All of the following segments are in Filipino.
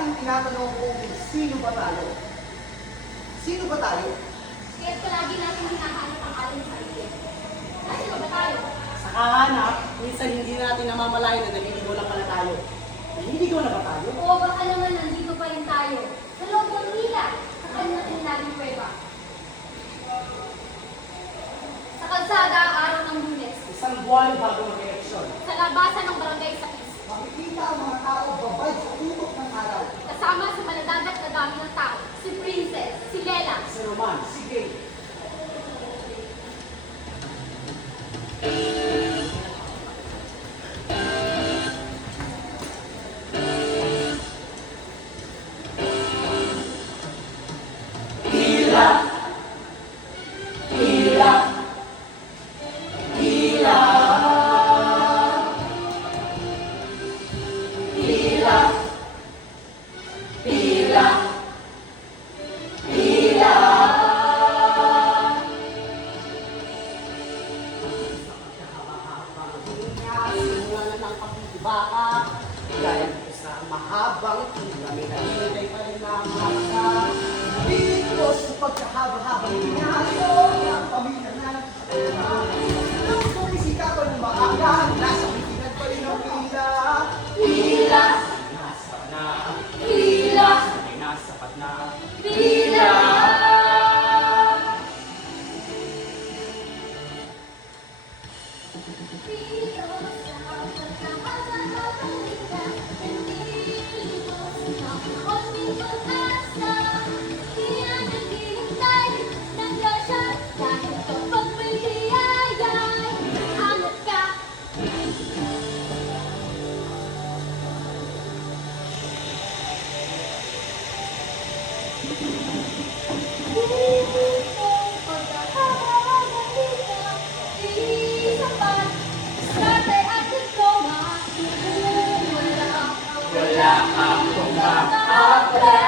ating tinatanong kung sino ba tayo? Sino ba tayo? Kaya't palagi natin hinahanap ang ating sarili. Sino ba tayo? Sa kahanap, minsan hindi natin namamalayan na naliligaw lang pala tayo. Naliligaw na ba tayo? O baka naman nandito pa rin tayo. Sa loob ng hila, sa kanyang laging pweba. Sa kalsada ang araw ng Lunes. Isang buwan bago mag-eleksyon. Sa labasan ng barangay sa East. Makikita ang mga tao babay sa utok ng araw. Kasama sa maladagat na dami ng tao. Si Princess, si Lela. Si Roman, si Gay. Baka dahil sa mahabang kami nalilay pa rin ang mata. Dito sa pagkahaba-habang pinaso ng pamilya na nung sumisikapan ng maaga, nasa pikinan pa rin ang pila. Pila! Nasa na, Pila! ay nasapat na. Pila! Wala akong makaaplan.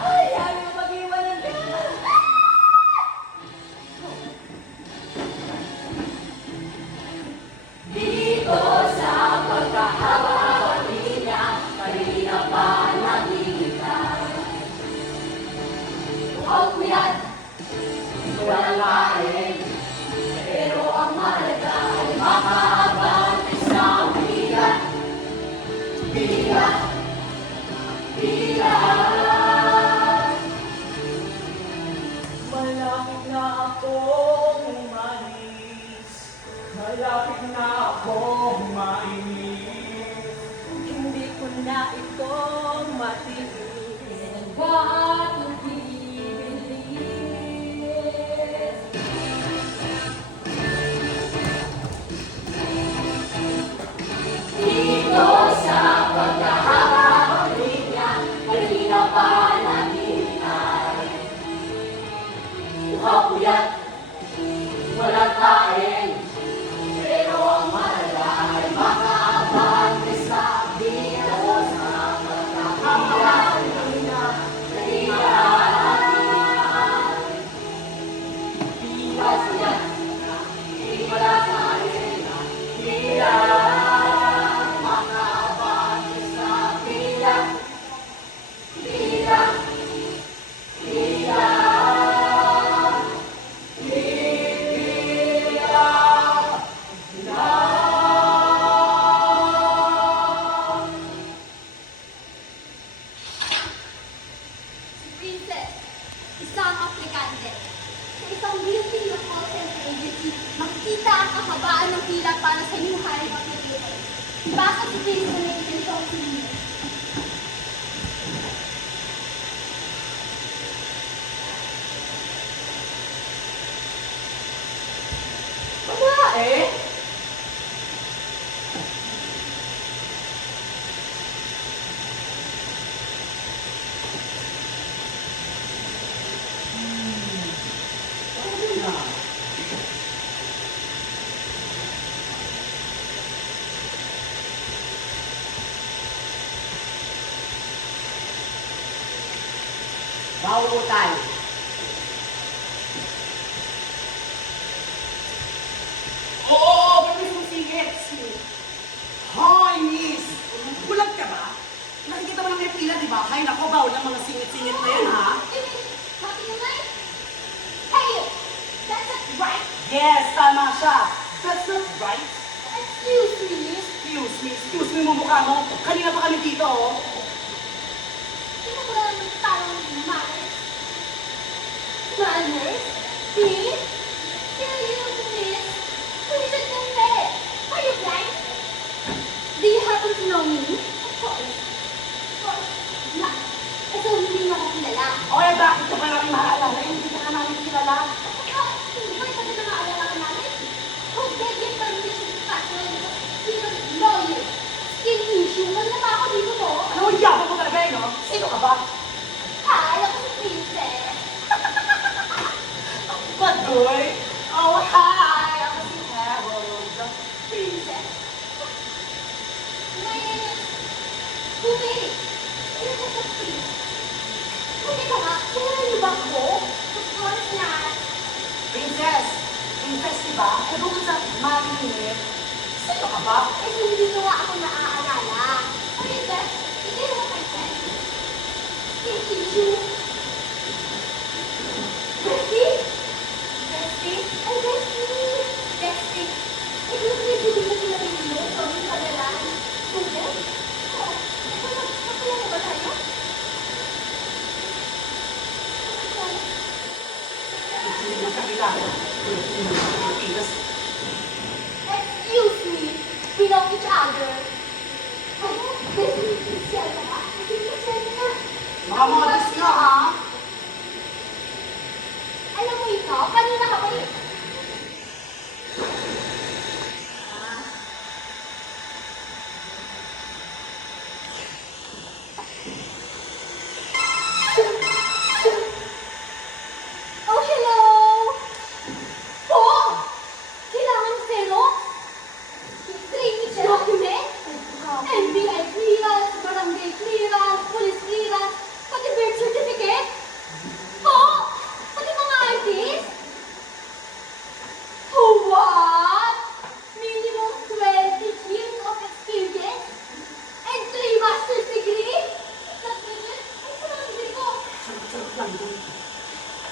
Ay, ayaw mo mag-iwan ng Dito sa pagkahaba niya, kanina pa naghihintay. Huwag mo yan! Walang lain, pero ang mahalaga ay makaabang isang bigat. Bigat, bigat. Malapit na akong umalis, malapit na akong mainis. Hindi ko na ito matiis. Bakit bibilis? Dito sa pagkahaba niya, kanina pa naghihintay. Uhapuyat, walang kain, pero ang mahalaga ay makaabang sa dito sa pagkahaba niya, kanina Biwas yan, di wala sa akin, bila. Princess, isang aplikante. Sa isang beauty na call center agency, makikita ang kahabaan ng pila para sa new hiring application. Bakit si Princess na intensyon si Nino? Babae? Ano na? Bawo tayo. Oo, pero may singit. Hoy, miss! Bulag ka ba? Nakikita bawal ng mga singit-singit na yan, ha? You mean, nothing in life? Hey, that's not right. Yes, tama siya. That's not right. Excuse me. Excuse me mo mukha mo. Kanina pa kami dito, oh. Sino ko lang parang manners? Manners? See? Here you, miss. Who is it that said? Are you blind? Do you happen to know me? Of course. Of course. Na. Eh, so hindi niyo ako kilala. O eh, bakit ka pa namin maaalala? Hindi ka namin kilala. Hindi ba ito na maalala ka namin? Who gave you permission to touch me because we don't know you? Skin issue. Wala na ba ako dito mo? Ano ang yabang mo talaga, eh, no? Sino ka ba? Hi, ako si Princess. Badoy? Oh, hi! Ako si Harold. Princess. My name is Kumi. Princess of Peace. Kumi ka nga, kilala niyo ba ako? Of course not. Princess! Princess, diba? Eh, bukod sa marinit, sino ka ba? Eh, hindi ko nga ako naaalala. Princess, hindi mo Princess. Skin issue. Bestie? Bestie? Ay, Bestie! Bestie! Eh, yung pinibigyan na sila rin mo, sabi sa dalaan. Tubig? Oo. Nakilala ba tayo? Hindi mo kakilala. Pilipinas. Excuse me, we know each other. Ano? Bestie, siya ka? Siya ka? Mga modest nyo, ha? Alam mo ikaw, kanina ka pa rin. Oh, hello! Oh! Kailangan Xerox? Drainage document? NBI clearance, barangay clearance, police clearance, pati birth certificate? Oh! Pati mga artist? Oh, what? Minimum 20 years of experience? And 3 master's degree? That's it? Ay, sa mga degree ko? Sarap lang yun.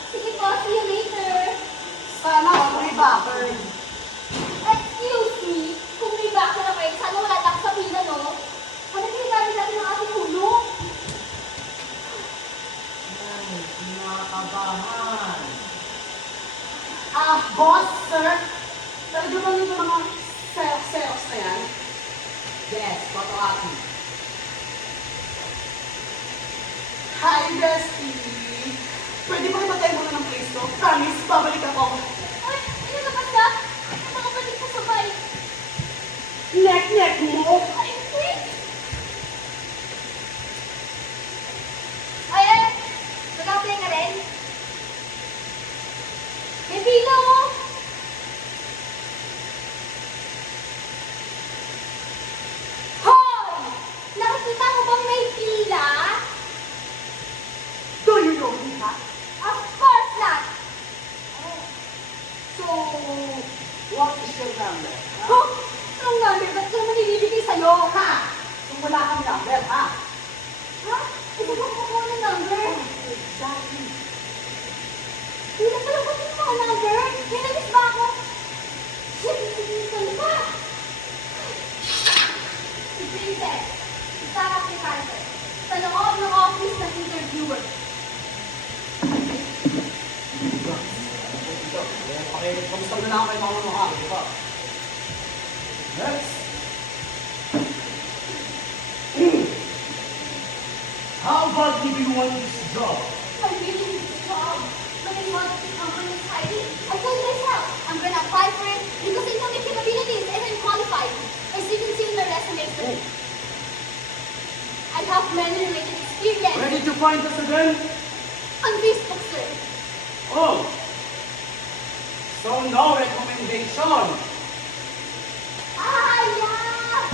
Sige po, see you later. Sana ako may bakit. Excuse me, kung may back na kayo, sana wala lang sa pila, no? Ano pinagdali natin ng ating ulo? Ay, kinakabahan. Boss, sir. Talaga ba yung mga Xerox na yan? Yes, photocopy. Hi, bestie! Pwede ba ibatay mo na ng place to? Promise, babalik ako. Ay, ano na ba siya? Ang mga balik ko sabay. Nek-nek mo! Ay, wait! Ay, mag-apply ka rin? May pila, oh! Hoy! Nakikita mo bang may pila? Do you know me, ha? Of course not! So, what is your number? Huh? Anong number? Ba't ka naman ibibigay sa'yo? Ha? So, wala kang number, ha? Ha? Ito ba ko ng number? Exactly. Hindi na pala ko yung mga number. May nabis ba ako? Shit, sinisan pa. Si Princess, isang aplikante, sa loob ng office ng interviewer. Kamusta na lang kayo mga mukha, di ba? Next. How badly do you want this job? I really need this job. But I want the company is hiding. I told myself, I'm gonna apply for it because I know my capabilities and I'm qualified. As you can see in my resume, sir. I have many related experience Where did you find us again? on Facebook, sir. Oh. So no recommendation. Ah, yeah!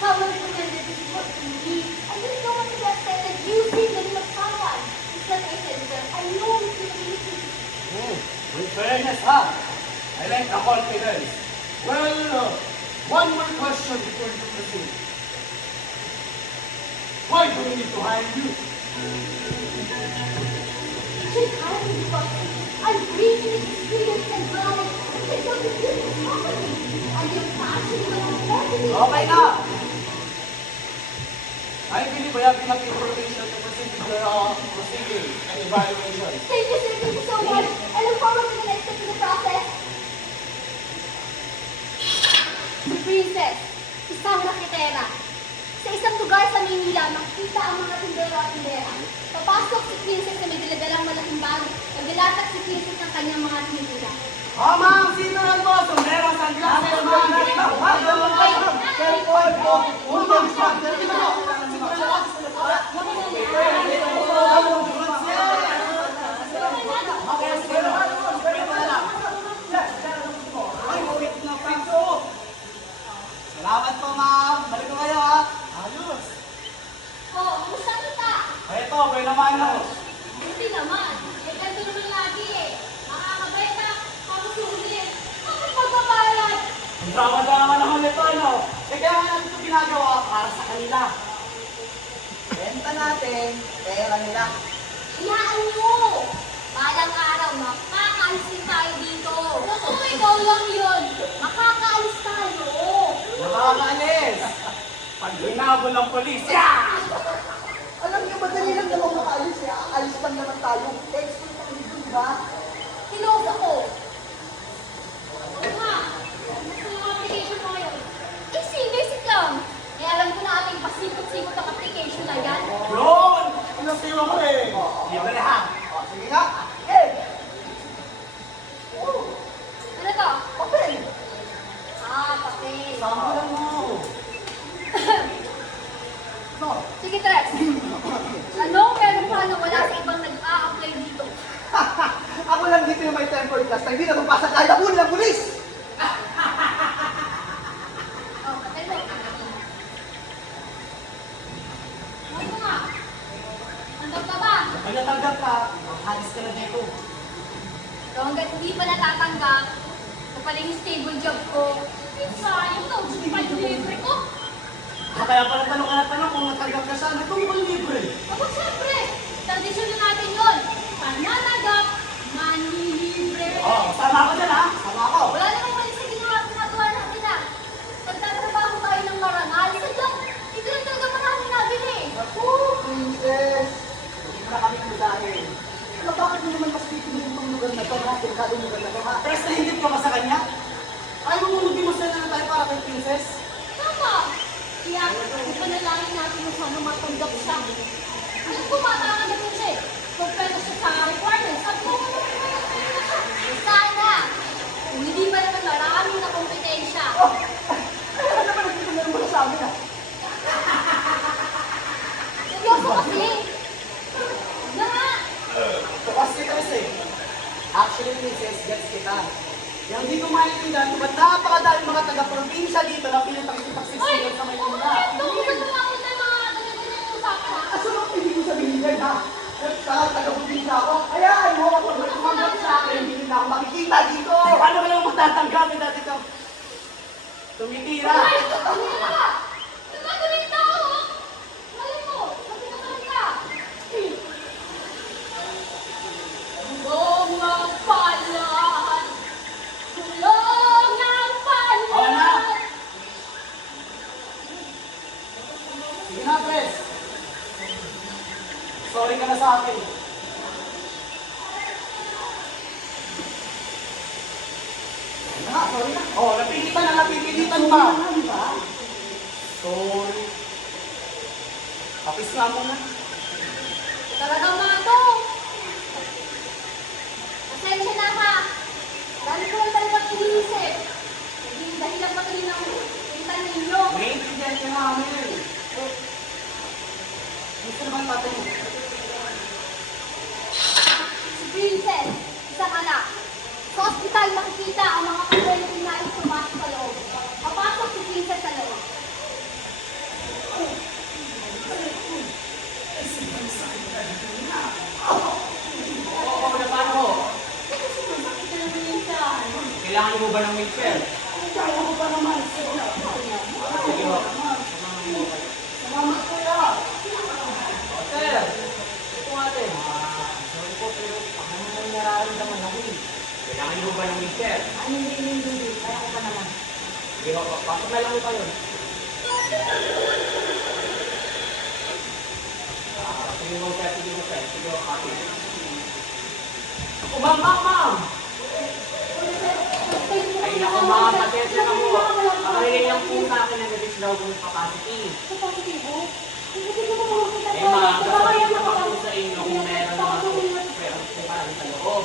Someone recommended this book to me. I just don't want to get excited using the name of someone. It's like I said, sir, I know his capabilities. In fairness, ha? I like the confidence. Well, one more question before you proceed. Why do we need to hire you? Should hire me because I'm bringing experience and knowledge into the business company. And your passion will everything. Okay na! I believe I have enough information to proceed with your procedure and evaluation. Thank you, sir. Thank you so much. I look forward to the next step in the process. Si Princess, isang raketera. Sa isang lugar sa Maynila, makikita ang mga tindero at tindera. Papasok si Princess na may daladalang malaking bag. Naglalatag si Princess ng kanyang mga tinitira. Oh, ma'am! Sino yan po? Sombrero, sunglasses, ma'am! Cellphone po. Unang smartphone. Dito po. Salamat po, ma'am. Balik ko kayo, ha? Ayos. Oh, kumusta kita? Ito, may naman ako. Buti naman. Eh, ganito naman lagi eh. Makakabenta, kamusulit. Bakit magbabayad? Ang drama-drama naman ito, ano? Eh, kaya nga natin ito ginagawa para sa kanila. Benta natin. Pera nila. Hayaan mo! Balang araw, makakaalis din tayo dito. Kung ikaw lang yun, makakaalis tayo. Nakakaalis! Pag hinabol ng polis, yeah! Alam niyo, madali lang naman makaalis eh. Aalis lang naman tayo. Expert ang dito, di ba? Tinog ako. Oo nga. Gusto yung application mo ngayon? Easy, basic lang. Eh, alam ko na ating pasikot-sikot ang application na yan. Yun! Inasiwa ko eh! Libre ha! O, sige nga. Eh! Ano to? Papel! Ah, papel. Sampulan mo! No. Sige, Trex. Anong meron pa na wala sa ibang nag-a-apply dito? Ako lang dito yung may tempered glass na hindi na mapasa kahit ang huli ng pulis! Oh, papel mo. Ano nga? Andam ka ba? Pag natanggap ka, halis ka na dito. So, hanggat hindi pa natatanggap, ito pala yung stable job ko. Eh, sayang daw, libre ko. Kaya pala tanong ka na tanong kung natanggap ka saan, ito mo libre. Ako, syempre, tradisyon na natin yun. Pag natanggap, manilibre. Oh, sama ko dyan ha! Sama ako! Wala namang mali sa ginagawa natin ah. Nagtatrabaho tayo ng marangal. Sadyang, ito lang talaga maraming nabili. Ako, princess! Hindi mo na kami kudahin. Ano, bakit mo naman mas pipiliin itong lugar na to, ha? Delikadong lugar na to, ha? Pero nahingit ka ba sa kanya? Ayaw mo mag-demonstrate na tayo para kay Princess? Tama. Kaya, ipanalangin natin na sana matanggap siya. Alam ko, matatanggapin siya eh. Kompleto siya sa requirements. At kung ano siya. Sana, kung hindi pa naman maraming na kompetensya. Oh! Ano naman nagpipiliin mo sa amin, ha? Seryoso kasi. Na nga. Kasi eh. Actually, Princess, gets kita. Yung hindi ko maintindihan, ba't napakadaming mga taga-probinsya dito na pinitaksiksiksikan sa Maynila? Ito, gusto mo ako na mga ganyan-ganyan yung usapan ha? Aso lang hindi ko sabihin yan, ha? Taga-probinsya ako. Hayaan mo, kapag may tumanggap sa akin, hindi na ako makikita dito. Paano ka lang matatanggap? Dati ka tumitira. Ay, ano ka? Nagagalit na ako. Mali mo, magkakalit ka. Gulong ng palad. Gulong ng palad. Oo na. Sige na, Pres. Sorry ka na sa akin. Sorry na. Oh, napipilitan pa. Di ba? Sorry. Kapis nga muna. Talagang mga to. Pasensya na ha. Dami ko lang talagang iniisip. Naging dahilan pa rin ng pintan ninyo. Naiintindihan ka namin. Gusto naman tatay mo. Si Princess, isang anak. Sa ospital makikita ang mga kapatid na pumasok sa loob. Papasok si Princess sa loob. Oo, na paano ho? Kailangan mo ba ng wheelchair? Kaya ko pa naman. Sige ho. Salamat, kuya. Sir, Sige ho, pasok na lang ho kayo. Sige ho, sir. Sige ho, sir. Sige ho, copy. Ma'am, ma'am, ma'am! Ay, naku, ma'am. Pasensya na ho. Pakarinig lang po sa akin na nabis daw kung capacity. Eh, ma'am, sasabihin ko pa po sa inyo kung meron naman po sa loob.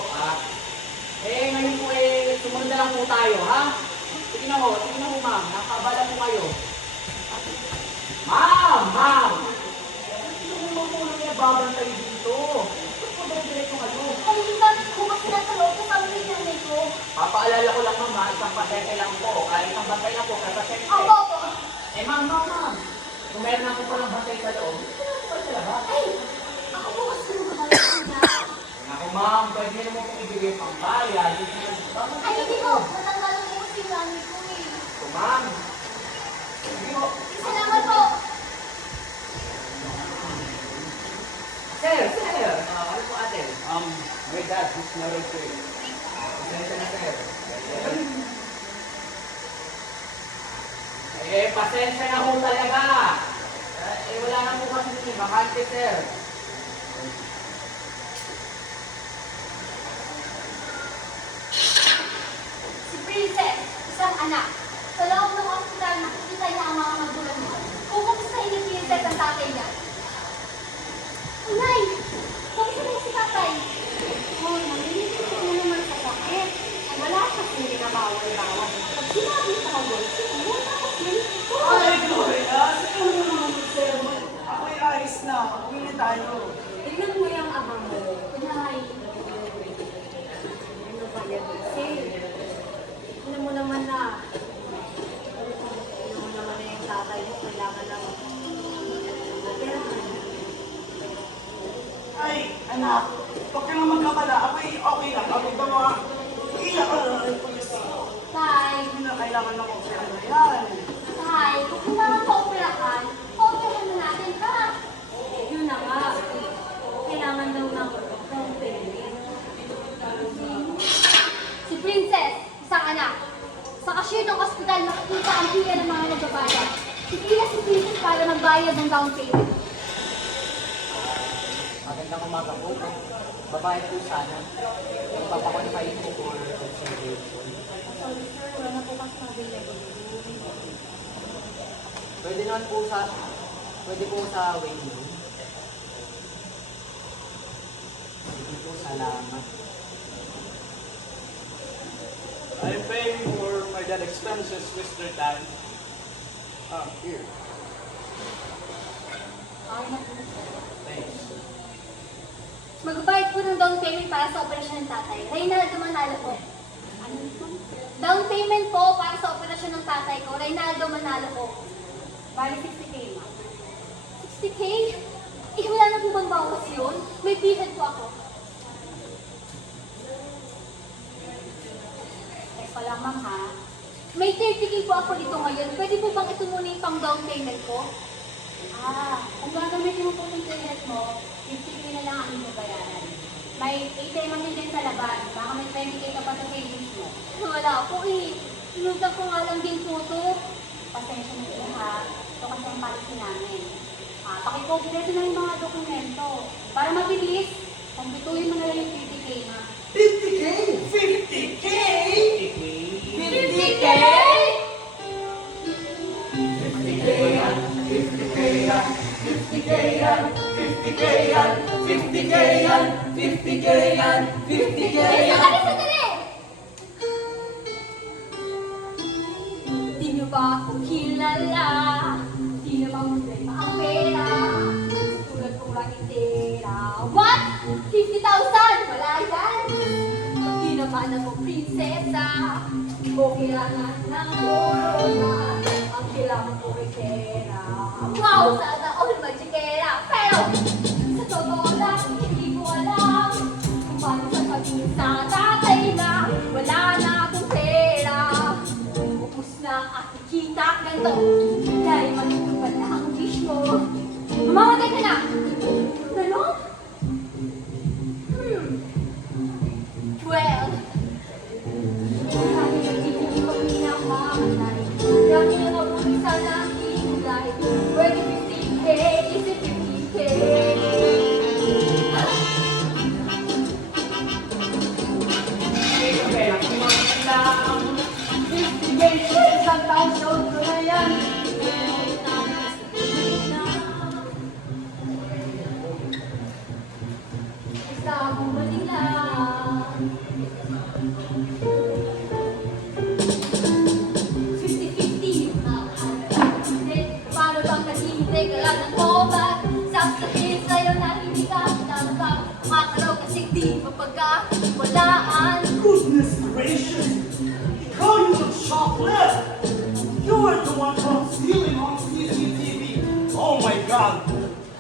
Ngayon po sumunod na lang po tayo, ha? Sige na ho, ma'am. Nakabala po kayo. Ma'am! Gusto ko mo po lang babantay dito. Gusto ko diretso kayo. Ay, hindi ba bukas na sa loob kasama rin yung nanay ko? Papaalala ko lang, ma'am, ha? Isang pasente lang po. Isang bantay lang po, kaya pasente. Opo. Ma'am. Kung meron na po palang bantay sa loob, ito na talaga. Ay, ako bukas na magkakalit na. Ako, ma'am, pwede na mo kong ibigay pang bayan. Ay, hindi ko. Natanggalan ko kasi yung nanay ko eh. Ma'am. Sige ho. Salamat po. Sir. Ano po ate? My dad, he's married to you. Pasensya na, sir. Pasensya na ho talaga. Wala na po kasi dito. Bakante, sir. Si Princess, isang anak. Sa loob ng ospital, nakikita niya ang mga magulang niya. Kumustahin ni Princess ang tatay niya. Nay! Kamusta na si tatay? Oh, nalilito ko na naman sa sakit. Ay, wala kasi hindi na bawal-bawal. Pag sinabi sa kawal, siguro tapos yun. Ay, Gloria, siguro naman sir. Ako'y ayos na. Uwi na tayo. Tignan mo yung ama mo. Nay. Ano ba yan? Kasi, alam mo naman na yung tatay mo, kailangan lang Ay, anak. Huwag ka nang magkakala. Ako'y okay lang. Ako ba mga iyak ay pulis. Tay, Hindi na kailangan ng opera na yan. tay, kung kailangan pa-operahan, operahan na natin, ha? Yun na nga. Kailangan daw ng payment. Si Princess, isang anak. Sa cashier ng ospital, nakikita ang pila ng mga nagbabayad. Pipila si Princess para magbayad ng down payment. Magandang umaga po. Babae po sana. Papakonfine po for observation. Sorry sir, wala na po kasi available. Pwede naman po sa waiting room. Sige po, salamat. I'm paying for my dad expenses, Mr. Tan. Here. Ay, naku. Thanks. Magbayad po ng down payment para sa operasyon ng tatay. Reynaldo Manalo po. Ano ito? Down payment po para sa operasyon ng tatay ko. Reynaldo Manalo po. Bali 60K ma. 60K? Eh, wala na po bang bawas yun? May bilad po ako. Teka lang ma'am ha. May 30K po ako dito ngayon. Pwede po bang ito muna yung pang down payment ko? Kung gagamitin mo po yung credit mo, 50K na lang ang inyong bayaran. May ATM machine din sa labas. Baka may 20K ka pa sa savings mo. Wala po eh. Inutang ko nga lang din po ito. Pasensya na po ha. Ito kasi ang policy namin. Pakipogreso na yung mga dokumento. Para mabilis, kumpituhin mo na lang yung 50K na. 50K? 50K? 50K? 50K yan, 50K yan, 50K yan, 50K yan, 50K yan, 50K yan, 50K yan. Sandali! Di niyo ba ako kilala? Di niyo ba may ang pera? Tulad kong rakitera. What? 50,000? Wala yan. Di naman ako prinsesa. O kailangan ng corona. Ang kailangan ko ay pera. Wow, sana all magikera. Pero, sa totoo lang, hindi ko alam kung paano sasabihin sa tatay na wala na akong pera. Ubus na ang aking kita, ganito. Dahil matutupad na ang wish mo. Mamamatay ka na! Ganon? Well, marami na hindi ko minamamatay. Paano bang naghihintay ka lang ng obat? Sasabihin sa'yo na hindi ka dapat makakaraw kasi di mapagkawalaan. Goodness gracious! Ikaw yung chocolate! You were the one from stealing on CCTV! Oh my God!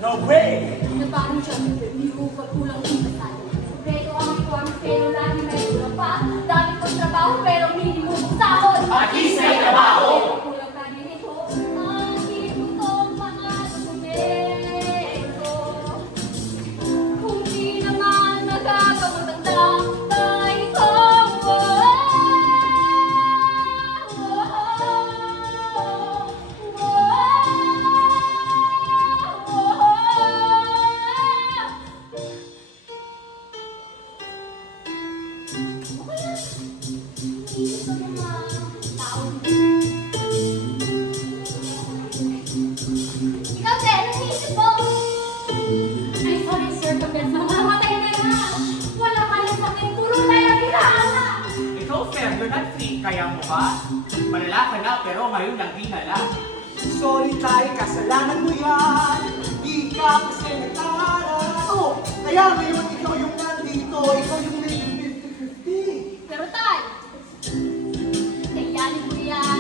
No way! Nabahan siya, hindi ko pagkulang ng kasal. Pero ang form, pero lagi may kulang pa. Dami kong trabaho, pero minimum ang sahod. At least may trabaho. Kulang pa din ito. Ang hilig kong mga dokumento. Kung di naman magkakamatanda, tayo ko. Ikaw, sir, anong isip mo? Ay, sorry, sir, pagkat mamamatay na nga. Wala ka lang sakit, puro na yung hirana. Ikaw, sir, you're not free. Kaya mo ba? Malala ka na, pero ngayon lang dinala. Sorry tayo, kasalanan mo yan. Di ka kasi nagtahanap. Kaya ngayon ikaw yung nandito. Ikaw yung may 50-50. Pero tay, kayanin mo yan.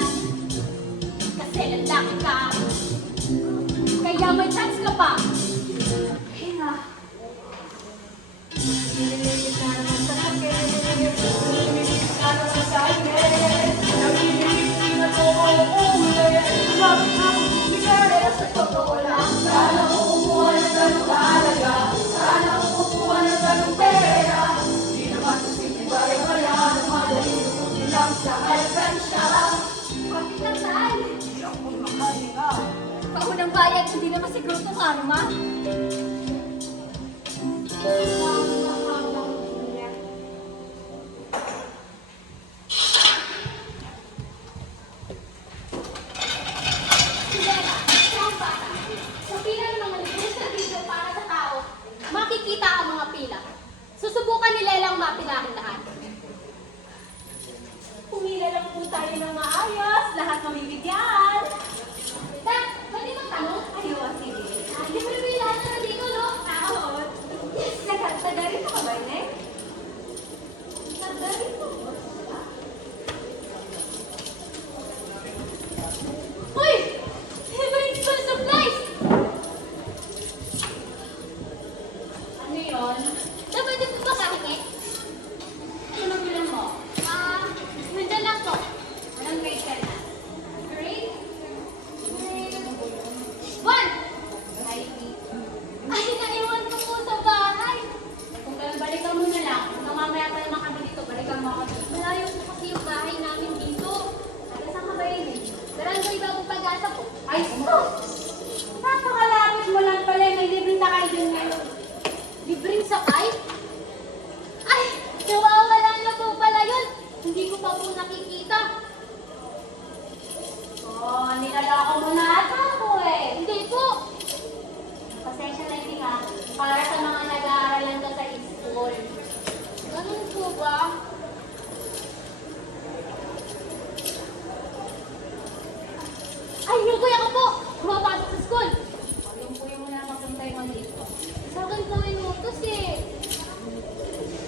Kasi lalaki ka. Kaya may chance ka pa. Hinga. Nililigit ka naman sa akin. Nililigit ka naman sa akin. Nililigit na ko uuwi. Love na bumigay sa totoo lang. Sana kumukuha ng ganong halaga. Sana kumukuha ng ganong pera. Di naman kasi ibaya-baya. Madaling lukutin lang sa alkansya. Kapit lang tayo. Di ako makahinga. Paunang bayad, hindi naman siguro itong karma. Sa pila ng mga libros na video para sa tao, makikita ang mga pila. Susubukan ni Lelang mapilahin lahat. Pumila lang po tayo ng maayos, lahat mamibigyan. Dad, pwede magtanong? Ayaw, sige. Libre mo yung lahat na nandito, no? Oo. Nagtagarito ka ba, ne? Nagtagarito? Uy! Libreng school supplies! Ano yun? Dapat din po ba kahingi? Ano bilang mo? Nandiyan lang po. Anong grade ka na? Grade? One! Ay, naiwan ko po sa bahay. Kung kaya balikan mo na lang. Kung mamaya pa naman kami dito, balikan mo ako. Malayo po kasi yung bahay namin dito. Taga saan ka ba yun eh? Barangay Bagong Pag-asa po. Ay, sus! Napakalapit mo lang pala. May libreng sakay din ngayon. Libreng sakay? Ay, nawawala na po pala yun. Hindi ko pa po nakikita. Oh, nilalako mo na ata ako eh. Hindi po. Pasensya na hindi nga. Para sa mga nag-aaralan ka sa school. Ganun po ba? Ay, yung kuya ko po! Pumapasok sa school! Yung kuya mo na mapunta yung dito. Sa akin po yung utos eh.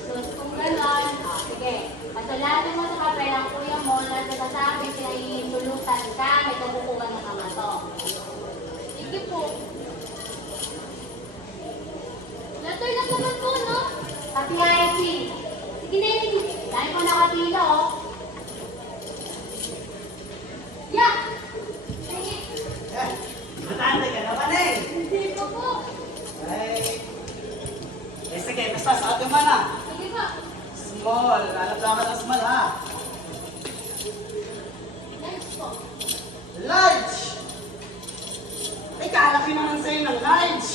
So, kung gano'n, sige. Pasalanan mo sa papel ang kuya mo na nagsasabi sila iintulutan ka, may kabukuhan na kamato. Sige po. Letter lang naman po, no? Pati IC. Sige na yun. Dahil ko nakatilo, oh. Yeah! Sige. Matanda ka naman eh. Hindi ko po. Sige, basta sa atin man ah. Sige po. Small, lalablakan ng small ha. Next po. Large! Ay, kalaki naman sa'yo ng large.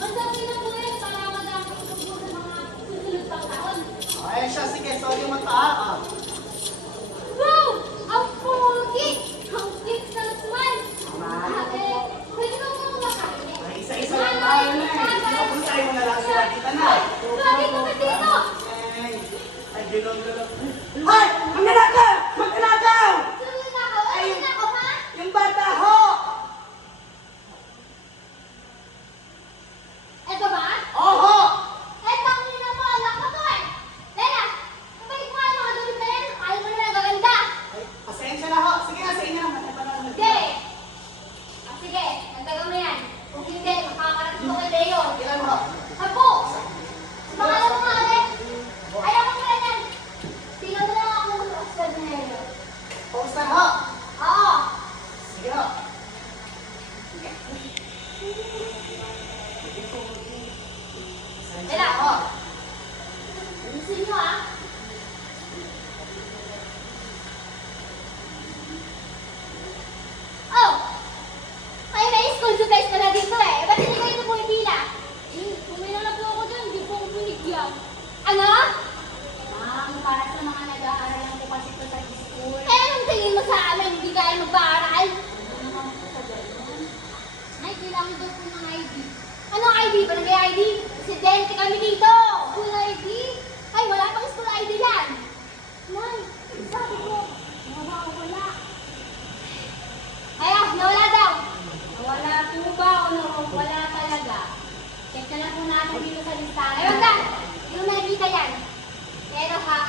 Madami na po yan para madami ko po sa mga susunod pang taon. Ay, siya, sige, sorry magtaa ah. Wow! Ang pogi! Ang cute ng smile! Grabe! Pwede ko po kumakain eh. Ay, isa-isa lang tayo na eh. Pupuntahin mo na lang sila. Kita na. Grabe ko ba dito? Ay, gulong-gulong. Hoy! Magnanakaw! Magnanakaw! Sino na ako? Ano na ako, ha? Yung bata ho! Eto ba? Oho! Eto ang ina mo, anak ko to eh. Lela, kapalik mo ang mga damit na yan. Ayaw mo na nagaganda. Ay, pasensya na ho. Sige na, sa inyo na. Matay pa na. Hindi. Sige, nagdagang mo yan. Kung hindi, makakarating ko kay Leo. Ilan ho? Apo! Pangalan mo nga ulit. Ayaw ko nga yan. Tingnan mo lang ako ng Oscar na Leo. Poster ho. Oo. Sige ho. Lela, ho. alisin nyo ah. Oh! Kayo na school supplies ka na dito eh. Ba't hindi kayo pumipila? Pumila na po ako dyan. Hindi po ako pinigyan. Ano? Ma'am, para sa mga nag-aaral lang po kasi ito sa school. Eh, anong tingin mo sa amin? Hindi kaya mag-aaral? Ano naman po sa ganun? Ay, kailangan daw po ng ID. Anong ID? Barangay ID? Presidente kami dito! School ID? Ay, wala pang school ID yan! Nay, sabi ko, wala. Ay, nawala daw! Nawala po ba o wala talaga? Check na lang po natin dito sa listahan. Ay, wag na! Hindi ko nakikita yan. Pero ha,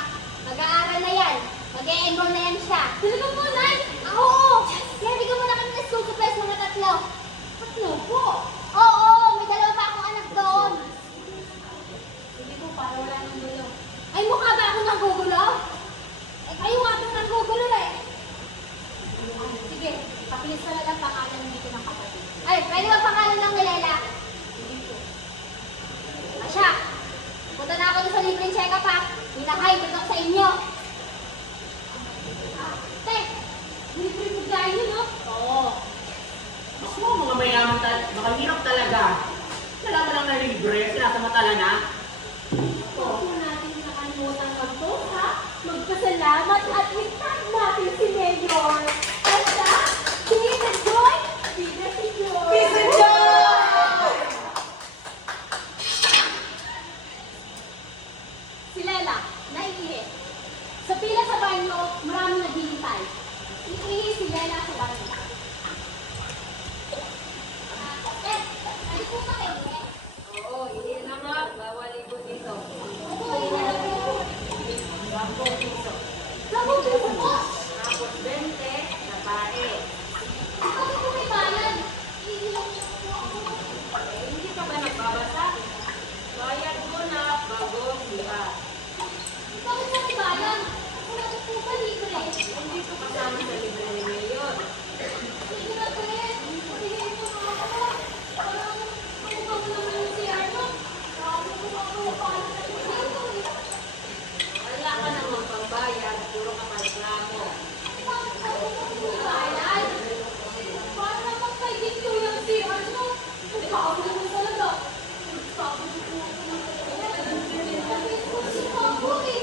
mag-aaral na yan. Mag-e-enroll na yan siya. Talaga po, Nay? Oo! Kaya bigyan mo na kami ng school supplies mga tatlo. Tatlo po? Oo! May dalawa pa akong anak doon. Hindi po, para wala nang gulo. Ay, mukha ba ako nagugulo? Eh, kayo nga itong nagugulo eh. Sige, pakilis ko na lang pangalan ng dito ng kapatid. Ay, pwede ba pangalan ng Nilela? Hindi po. Asya, punta na ako doon sa libreng check-up ha. Hinahay, doon ako sa inyo. Te, libre po dahil yun, no? Oo. Mas mo, mga mayaman baka hirap talaga. Wala mo lang na libre, sinasamantala na. Huwag po natin nakalimutan mag-post ha. Magpasalamat at itag natin si Mayor. Basta, peace and joy, peace and joy. Peace and joy! Si Lela, naiihi. Sa pila sa banyo, maraming naghihintay. Iihi si Lela sa banyo. Ano po ba kayo? Oo, hindi na nga. Bawal ito dito. Opo, iihi na po. 10 piso. Tapos po. Tapos 20 na pare. Bakit po may bayan? Iihi lang po ako. Eh, hindi ka ba nagbabasa? Bayad mo na bago siya. Bakit po may bayan? Wala po ba libre? Hindi ko kasama sa libre ni Mayor. Sige na po eh. Sige po na ako. Parang mukha mo naman yung si Arno. Grabe po ako. Paano tayo dito eh? Wala ka namang pambayad. Puro ka reklamo. Bakit ako po may bayan? Paano naman kay dito yung si Arno? Nagkakagulo mo talaga. Nagkakagulo po ako ng kasi po si Mamo eh.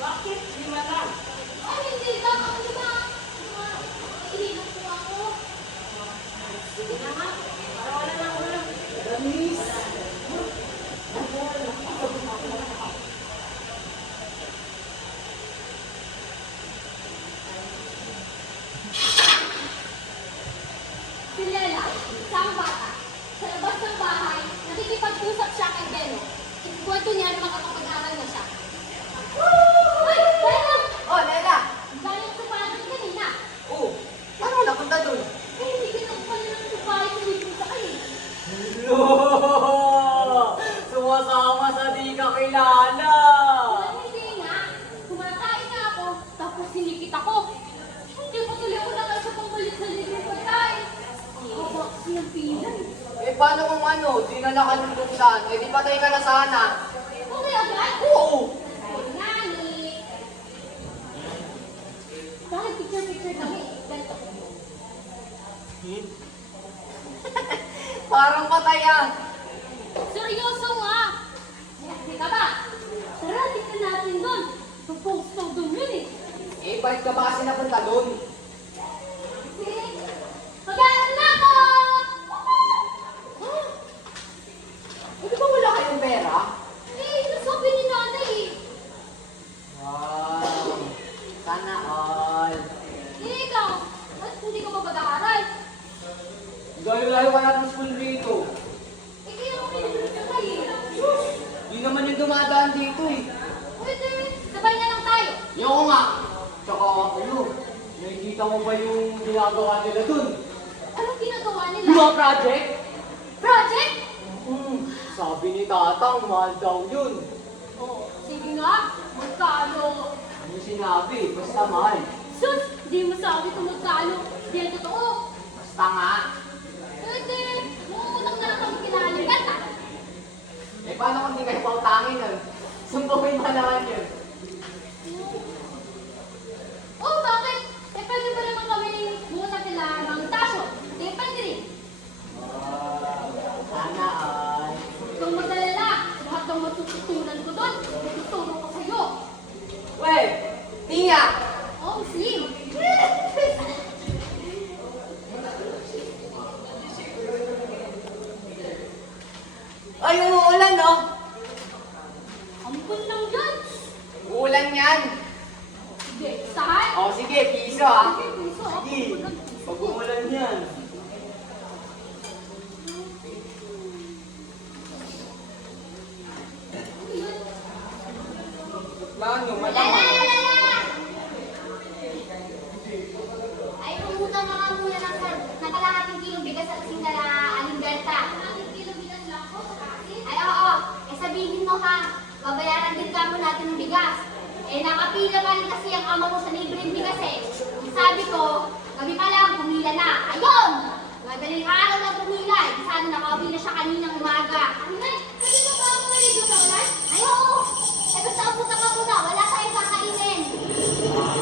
Bakit? Lima lang. Ay, hindi lang. Ang lima. Ihinog po ako. Sige na nga. Para wala nang ulam. Danis! Si Lela, isang bata, sa labas ng bahay, nakikipag-usap siya kay Beno. Ikwento niya na makakapag-aral na siya. Uy! Beno! Oh, Lela! Galing sa parang kanina. Oh, ano napunta dun? Eh, hindi ginagawa ng bahay sa libro sa kayo. Sumasama sa di ka kilala. Hindi nga. Kumakain na ako, tapos sinikit ako. Hindi ko tuloy ako nakasya pang sa libro pagkain. Haba kasi ng pila eh. Eh, paano kung ano, dinala ka ng buksan? Eh, di patay ka na sana. Okay, agad? Oo! Nani! Bakit picture-picture kami? Ganito. Parang patay ah. Seryoso nga! Hindi ka ba? Tara, tignan natin doon. Post daw doon yun eh. Eh, bakit ka ba kasi napunta doon? Mag-aaral na ako! mahal. Ikaw, ba't hindi ka ba mag-aaral? Layo-layo ka natin sa school rito. Eh, kaya mo pinipilip ka kayo. Di naman yung dumadaan dito eh. Pwede, sabay na lang tayo. Yung nga. Tsaka ano, nakikita mo ba yung ginagawa nila dun? Anong ginagawa nila? Yung mga project? Project? Sabi ni Tatang, mahal daw yun. Oh, sige nga. Magkano? Ano sinabi? Basta mahal. Sus, di mo sabi kung magkano. Di ang totoo. Basta nga. Pwede, muutang na lang kami kinaligat ah. Eh paano kung di kayo pautangin nun? Sumbawin pa naman yun. Oh, bakit? Eh, pwede ba naman kami muna sila ng taso? Di pwede rin. Sana ay... Kung mag-alala, lahat ng matututunan ko doon, tutulong ko sa'yo. Wey! Tia! Oh, slim. Ay, umuulan no? Ampun lang yan. Uulan yan. Sige, saan? O sige, piso ah. Sige, piso. Sige. Ampun lang piso. Pag umulan yan. Plano, Ay, umutang ka nga muna ng nakalahating kilong bigas at kasing dala Aling Berta. Kalahating kilong bigas lang po sa kasin? Ay, oo. Eh, sabihin mo ha, babayaran din ka mo natin ng bigas. Eh, nakapila pa rin kasi ang ama mo sa libreng bigas eh. Sabi ko, gabi pa lang, pumila na. Ayun! Madaling araw na pumila. Sana nakauwi na siya kaninang umaga. Ay, pwede mo ba ako maligo sa ulan? Ay, oo. Eh, basta uputa ka muna. Wala tayong kakainin.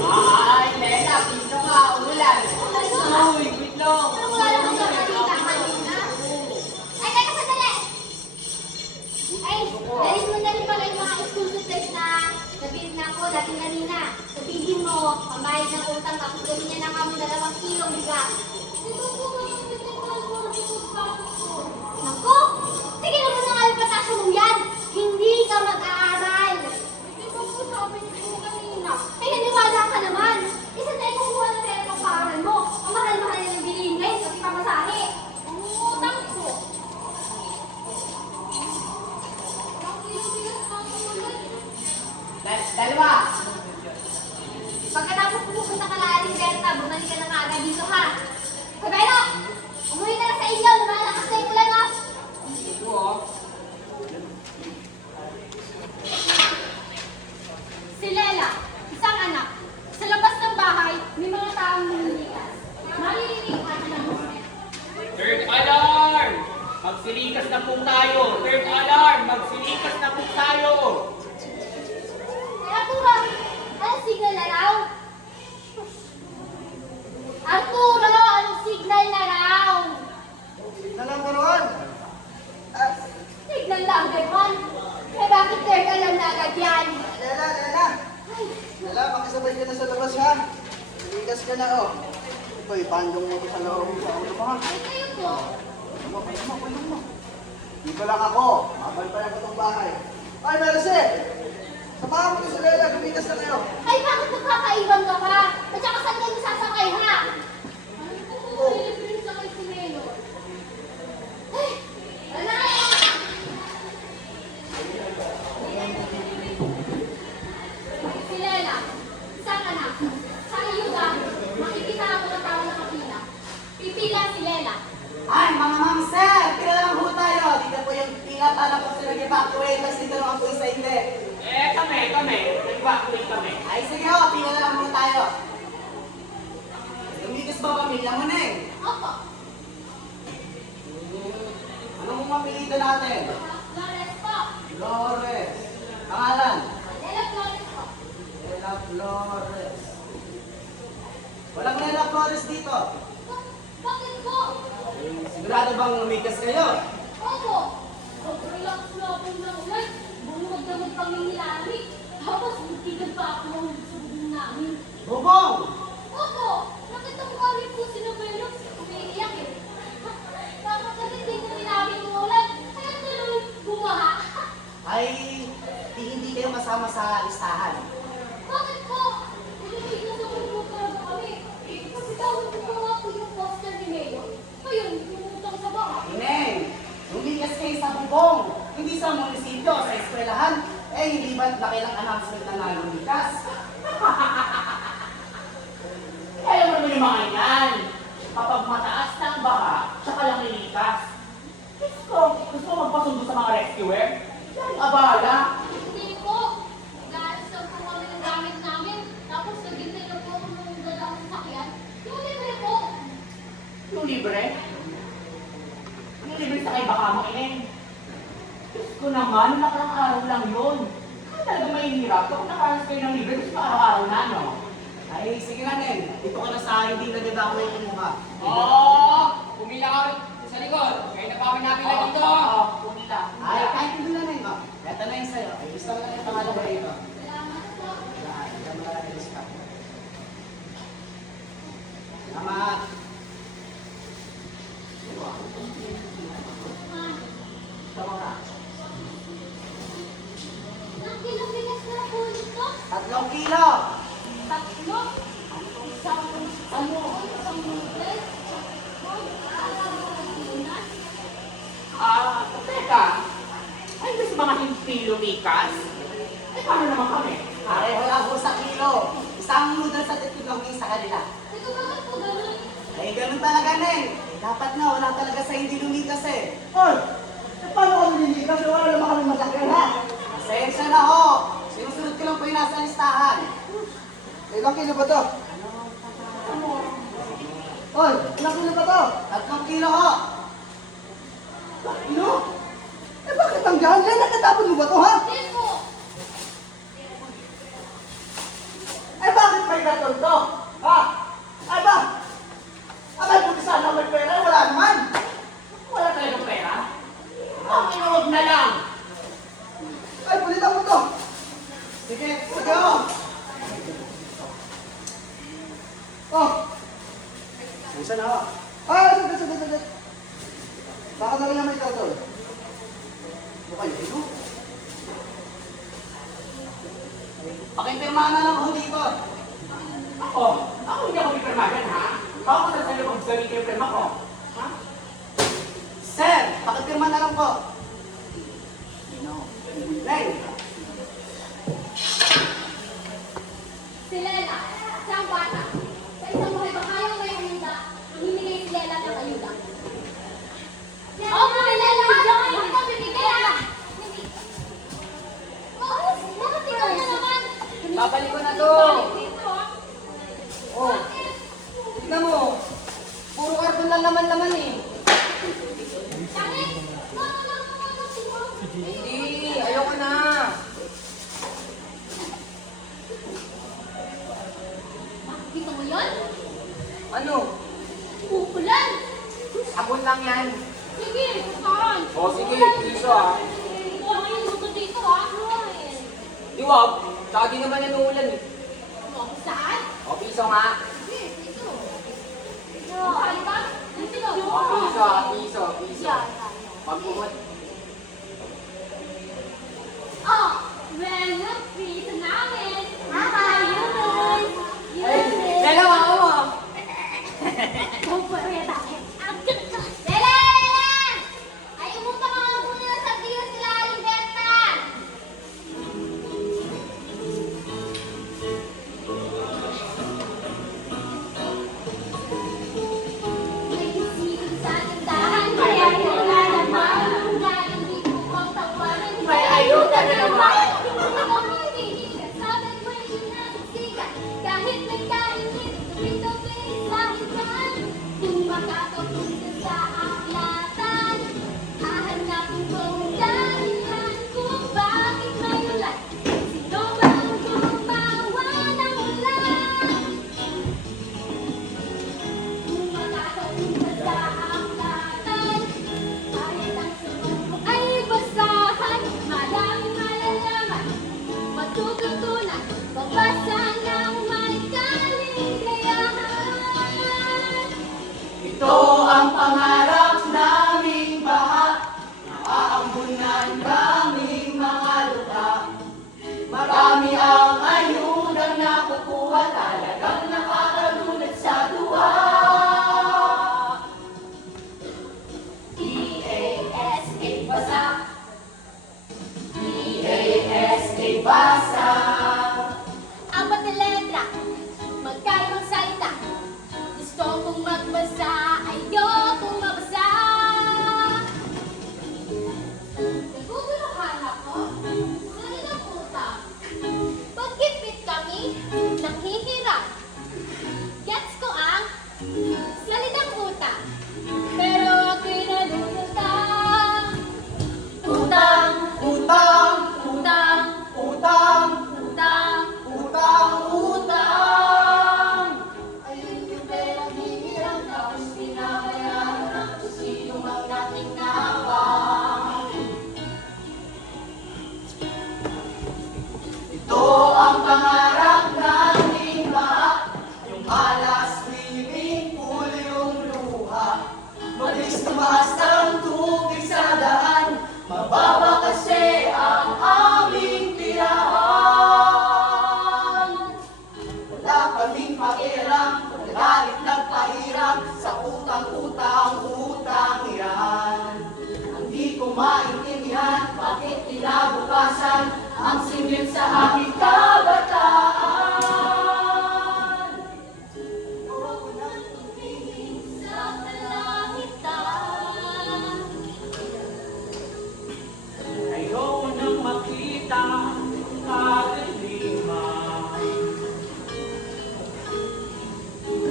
Ay, Lena, piso ka, umulan. Uy, wait lang. Pero wala naman sa kanina, kanina. Ay, teka, sandali! Ay, dalhin mo na rin pala yung mga school supplies na nabilib na ako dating kanina. Sabihin mo, pambayad ng utang tapos gawin niya na kami 2 kilong bigas. Naku! Sige naman na nga yung patasyo mong yan! Hindi ka mag-aaral! Hindi ko po sabi niyo kanina. Ay, naniwala ka naman! Isa na ikukuha ng pera ng paaral mo. Ang mahal-mahal na ng bilihin ngayon kasi pamasahe. Ang utang ko. Ang bigas pa ako ulit. Dalawa. Pagkatapos pupunta ka na Aling Berta, bumalik ka na kaagad dito ha. Kabelo! Umuwi na lang sa inyo, lumalakas na yung ulan ha. Ito oh. Si Lela, isang anak. Sa labas ng bahay, may mga taong lumilikas. Maririnig ka ng musik. Third alarm! Magsilikas na po tayo! Third alarm! Magsilikas na po tayo! Eh, Arturo, anong signal na raw? Arturo, anong signal na raw? Nalang ka roon. Signal lang, Devon. Eh, bakit third alarm na agad yan? Lela. Ay, Lela, makisabay ka na sa labas ha. Ligas ka na oh. Uy, pandong mo ko sa loob sa ulo mo ha. ay kayo po. Payong mo. Dito lang ako. Mabalipayan ko itong bahay. Ay, Mercy! Samahan mo na si Lela. Lumigas na kayo. Ay, bakit nagkakaiwan ka pa? At saka saan kayo sasakay, ha? Oh. Pilipinis na kayo si Melo. Ay, wala na! Si Lela, isang anak. Sa ayuda, makikita ako ng tao na kapila. Pipila si Lela. Ay, mga ma'am, sir! Tira lang po tayo. Dito po yung pila para po sila nag-evacuate. Tapos dito naman po yung sa hindi. Kami. Nag-evacuate kami. Ay, sige ho. Pila na lang muna tayo. Lumigas ba pamilya mo, Neng? Opo. Ano mong mapilito natin? Flores po. Flores. Pangalan? Lela Flores po. Lela Flores. Walang Lela Flores dito. Bakit po? Sigurado bang lumigas kayo? Opo. Relax na ako ng ulan. Bumagdamag kami ni Larry. Tapos, magtigad pa ako ng subong namin. Bubong! Opo! Nakita ko kami po si Nobelo. Umiiyak eh. Tapos kasi hindi ko nilawin ng ulan. Kaya tuloy bumaha. Ay, hindi kayo kasama sa listahan. Bakit po? Nililigas ako ng yung mga yan. Kapag mataas na ang baha, tsaka lang lilikas. Gusto mo magpasundo sa mga rescuer? Yan, abala. Hindi po. Gaalis lang po kami ng gamit namin. Tapos naghintay na po ako nung dalawang sakyan. Yung libre po. Yung libre? Yung libre sa kay baka mo, Ineng. Diyos ko naman, nakarang araw lang yun. Kaya talaga mahihirap kapag nakaranas kayo ng libre, gusto araw-araw na, no? Ay, sige na, Neng. Dito ka na sa hindi nagdadakway yung mukha. Oo! Pumila ka sa likod. Kaya napamin namin lang dito. Oo, punila. Ay, kahit hindi na, Neng. Oh, eto na yung sa'yo. Ay, gusto ko na yung pangalan ko rito. Salamat po. Yan, ikaw mo lang yung stop. Salamat. Ah, Tama ka. ilang kilong bigas na po nito? 3 kilo. Tatlo? Isang noodles? Teka. Ay, may mga hindi lumikas? Eh, paano naman kami? Pareho lang po sa kilo. Isang noodles at itlog sa kanila. Ito bakit po ganun? Ay, ganun talaga, Neng. Dapat nga, wala talaga sa hindi lumikas eh. Oy! Paano kami lumikas? Wala naman kami masakyan, ha? Pasensya na ho. Sinusunod ko lang po yung nasa listahan. Ilang kilo ba to? Oy, ilang kilo ba to? 3 kilo ho. Ano? Eh bakit ang gaan? Kaya nakatapon mo ba to, ha? Hindi po. Eh bakit may gaton to? Ha? Ay ba? Akay po sana may pera, wala naman. Wala talagang pera? Ang inuwag na lang. Ay, pulitan mo to. Sige, sige ho. Oh. Isa na ho. Ah, sige. Baka na rin na may tatol. Mukha yun, no? Pakipirmahan na lang ho dito. Ako hindi ako pipirmahan, ha? Ako sa salubog gamitin yung pirma ko. Ha? Sir, pakipirma na lang po. Neng, Si Lela, siyang bata. Sa isang buhay ba kayang may ayuda? Ang hinigay si Lela ng ayuda. Oo, mga Lela! Bakit ka bibigay ah? Oh, bakit ikaw na naman? Babalik ko na to. Oh. Tignan mo. Puro karton lang laman eh. Bakit? Mama lang naman ang siguro. Hindi, ayoko na. Kita mo yun? Ano? Pupulan! Sabon lang yan. Sige, saan? Oh, sige, piso, ah. Huwag kayong luto dito ah. Di wag. Tsaka di naman yan uulan eh. Saan? O, piso nga. Sige, dito. Saan ba? Dito. O, piso. Pagpumot. Oh, well, yung piso namin. Yun. Dalawa mo. Lela! Ay, umutang nga muna sa tiyo sila yung Bertan. May isipin sa tindahan, kaya wala naman. Galing dito pang tawanan. May ayuda na naman. Yung mga community.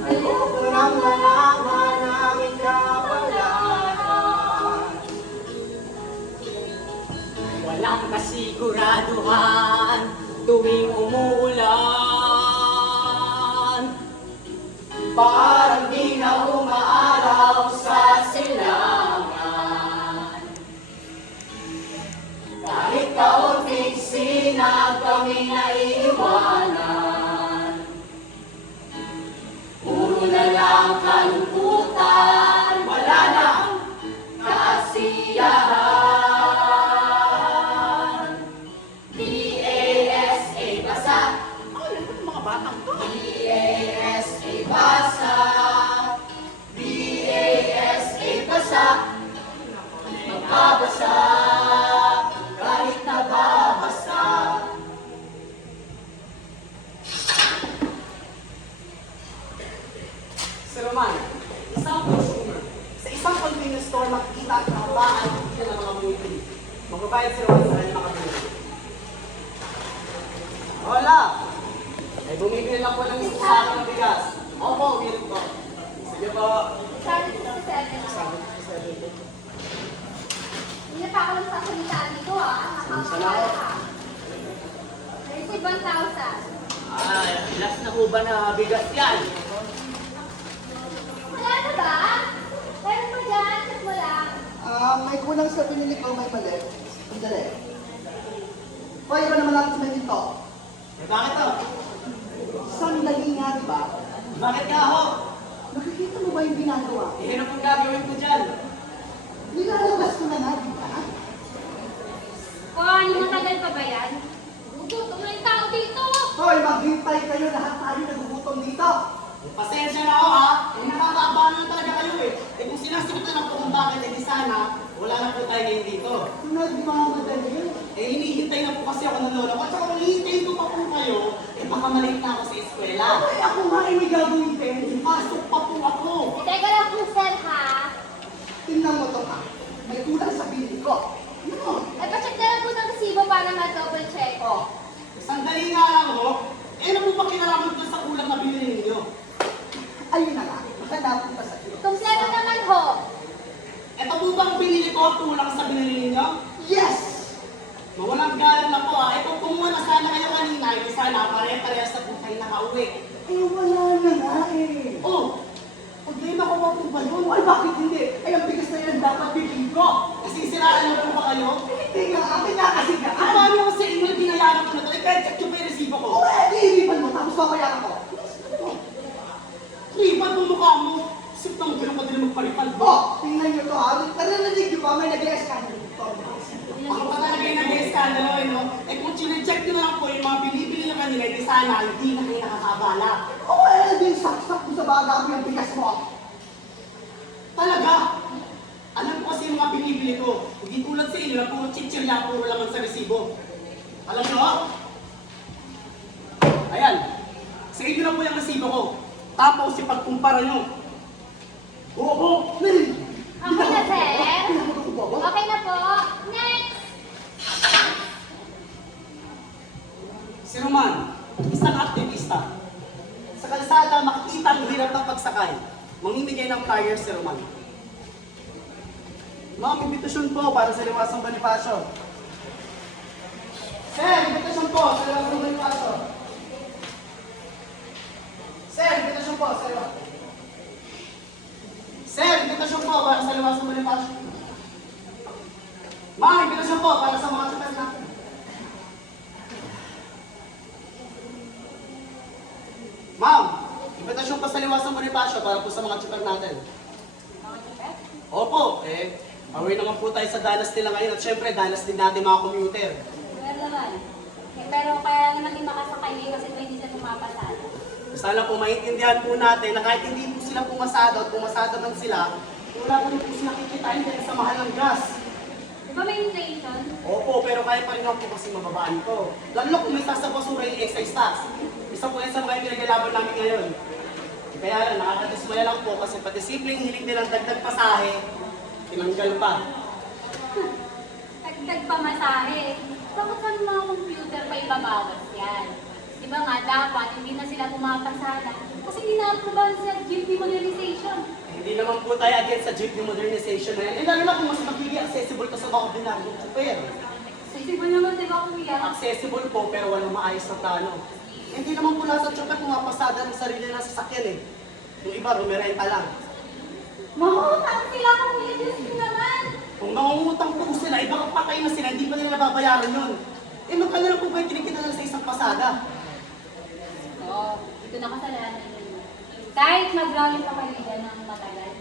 Ayoko nang malaman ang kapalaran. Walang kasiguraduhan tuwing umuulan. Parang di na umaaraw sa silangan. Kahit kaunting sinag kami naiiwanan. Puro na lang kalungkutan, wala nang kasiyahan. D-A-S-A basa. Mga batang to. D-A-S-A basa. D-A-S-A basa. Magbabasa kahit nababasa. Si Roman, isang consumer. Sa isang convenience store, makikita at nakabaan ang ng mga bumibili. Magbabayad si Roman sa kanyang makabili. Hola! Ay bumibili lang po ng isang sako ng bigas. Opo, umilit po. Sige po. Sabi ko sa 7. Hindi na pa ako nagsasalitaan dito Salamat. Receive 1,000. Ay, last na ho ba na bigas yan? Wala na ba? Meron pa dyan, check mo lang. May kulang sa pinili ko, may mali. Sandali. Hoy, iba naman natin sa may ginto. Eh, bakit to? Sandali nga, di ba? Bakit nga ho? Nakikita mo ba yung ginagawa? Eh, ano pong gagawin ko dyan? Nilalabas ko na nga, di ba? Kung matagal pa ba yan? Gutom na yung tao dito. Hoy, maghintay kayo, lahat tayo nagugutom dito. Eh, pasensya na ho ha. Eh, nakakaabala na talaga kayo eh. Eh, kung sinasagot na lang po kung bakit, eh, di sana, wala na po tayo ngayon dito. Nagmamadali. Eh, hinihintay na po kasi ako ng lola ko. At saka kung hihintayin ko pa po kayo, eh, baka malate na ako sa eskwela. Ay, ako nga ay may gagawin din. Pasok pa po ako. Teka lang po, sir, ha? Tingnan mo to ha. May kulang sa bili ko. Ano? Eh, pacheck na lang po ng resibo para ma-double check. Oh, Sandali nga lang ho. Eh, ano po ba kinalaman ko sa kulang na binili ninyo? ayun na nga. Hanapin pa sa iyo. Kompleto naman ho. Ito po bang binili ko kulang sa binili ninyo? Yes! Mawalang galang na po ha. Eh, kung kumuha na sana kayo kanina, hindi sana pare-parehas na po kayo nakauwi. Eh, wala na nga eh. Oh, problema ko ba po ba yun? Ay, bakit hindi? Ay, ang bigas na yan dapat bilhin ko. Kasi siraan na po ba kayo? Hindi nga, akin nga kasi Ang gaan. paano ko sa inyo, binayaran ko na ito. Eh, kaya check yung may resibo ko. O, eh, iiripan mo, tapos babayaran ko. Lipat mo mukha mo. Sip na mo, ko din magpalipan mo. Oh, tingnan nyo to ha. Narinig nyo ba? May nag-escandal dito. Ako pa talaga yung nag-eskandalo eh, no? Eh, kung chinecheck nyo na lang po yung mga binibili nyo kanila, di sana, hindi na kayo nakakabala. O, eh, di saksak mo sa baga mo yung bigas mo. Talaga? Alam ko kasi yung mga binibili ko. Hindi tulad sa inyo na puro chichirya, puro laman sa resibo. Alam nyo? Ayan. Sa inyo na po yung resibo ko. Tapos ipagkumpara nyo. Oo. Narinig. Okay na, sir? Pinapagod ko ba? Okay na po. Next! Si Roman, isang aktivista. Sa kalsada, makikita ang hirap ng pagsakay. Mamimigay ng flyers si Roman. Ma'am, imbitasyon po para sa Liwasang Bonifacio. Sir, imbitasyon po sa Liwasang Bonifacio. Sir, imbitasyon po sa Liwasang. Sir, imbitasyon po para sa Liwasang Bonifacio. Ma'am, imbitasyon po para sa mga tutas natin. Ma'am, imbitasyon po sa Liwasang Bonifacio para po sa mga chuper natin. Opo, aware naman po tayo sa danas nila ngayon at syempre danas din natin mga commuter. Well naman. Pero kaya lang natin makasakay ngayon kasi hindi sila pumapasada. Sana po maintindihan po natin na kahit hindi po sila pumasado at pumasado man sila, wala po rin po sila kikitain dahil sa mahal ng gas. Di ba may inflation? Opo, pero kaya pa rin ako po kasi mababaan ko. Lalo kung may taas sa basura yung excise tax. Isa po yan sa mga pinaglalaban namin ngayon. Kaya lang, nakakadismaya lang po kasi pati simpleng hiling nilang dagdag pasahe, tinanggal pa. Dagdag pamasahe. Bakit sa mga computer pa ibabawas yan? Di ba nga dapat hindi na sila pumapasada kasi hindi na-approval sa jeepney modernization. Hindi naman po tayo against sa jeepney modernization na yan. Eh, lalo na kung mas magiging accessible to sa mga ordinaryong super. Sisipon naman, di ba, kuya? Accessible po pero walang maayos na plano. Hindi naman po lahat sa chopper pumapasada ng sarili na sasakyan eh. Yung iba, rumirenta lang. Mangutang sila kung i-use naman. Kung nangungutang po sila, ibang patay na sila, hindi pa nila nababayaran yun. Eh, magkano lang po ba yung kinikita nila sa isang pasada? Oo, ito na kasalanan nila. Kahit mag-rally pa kayo dyan ng matagal,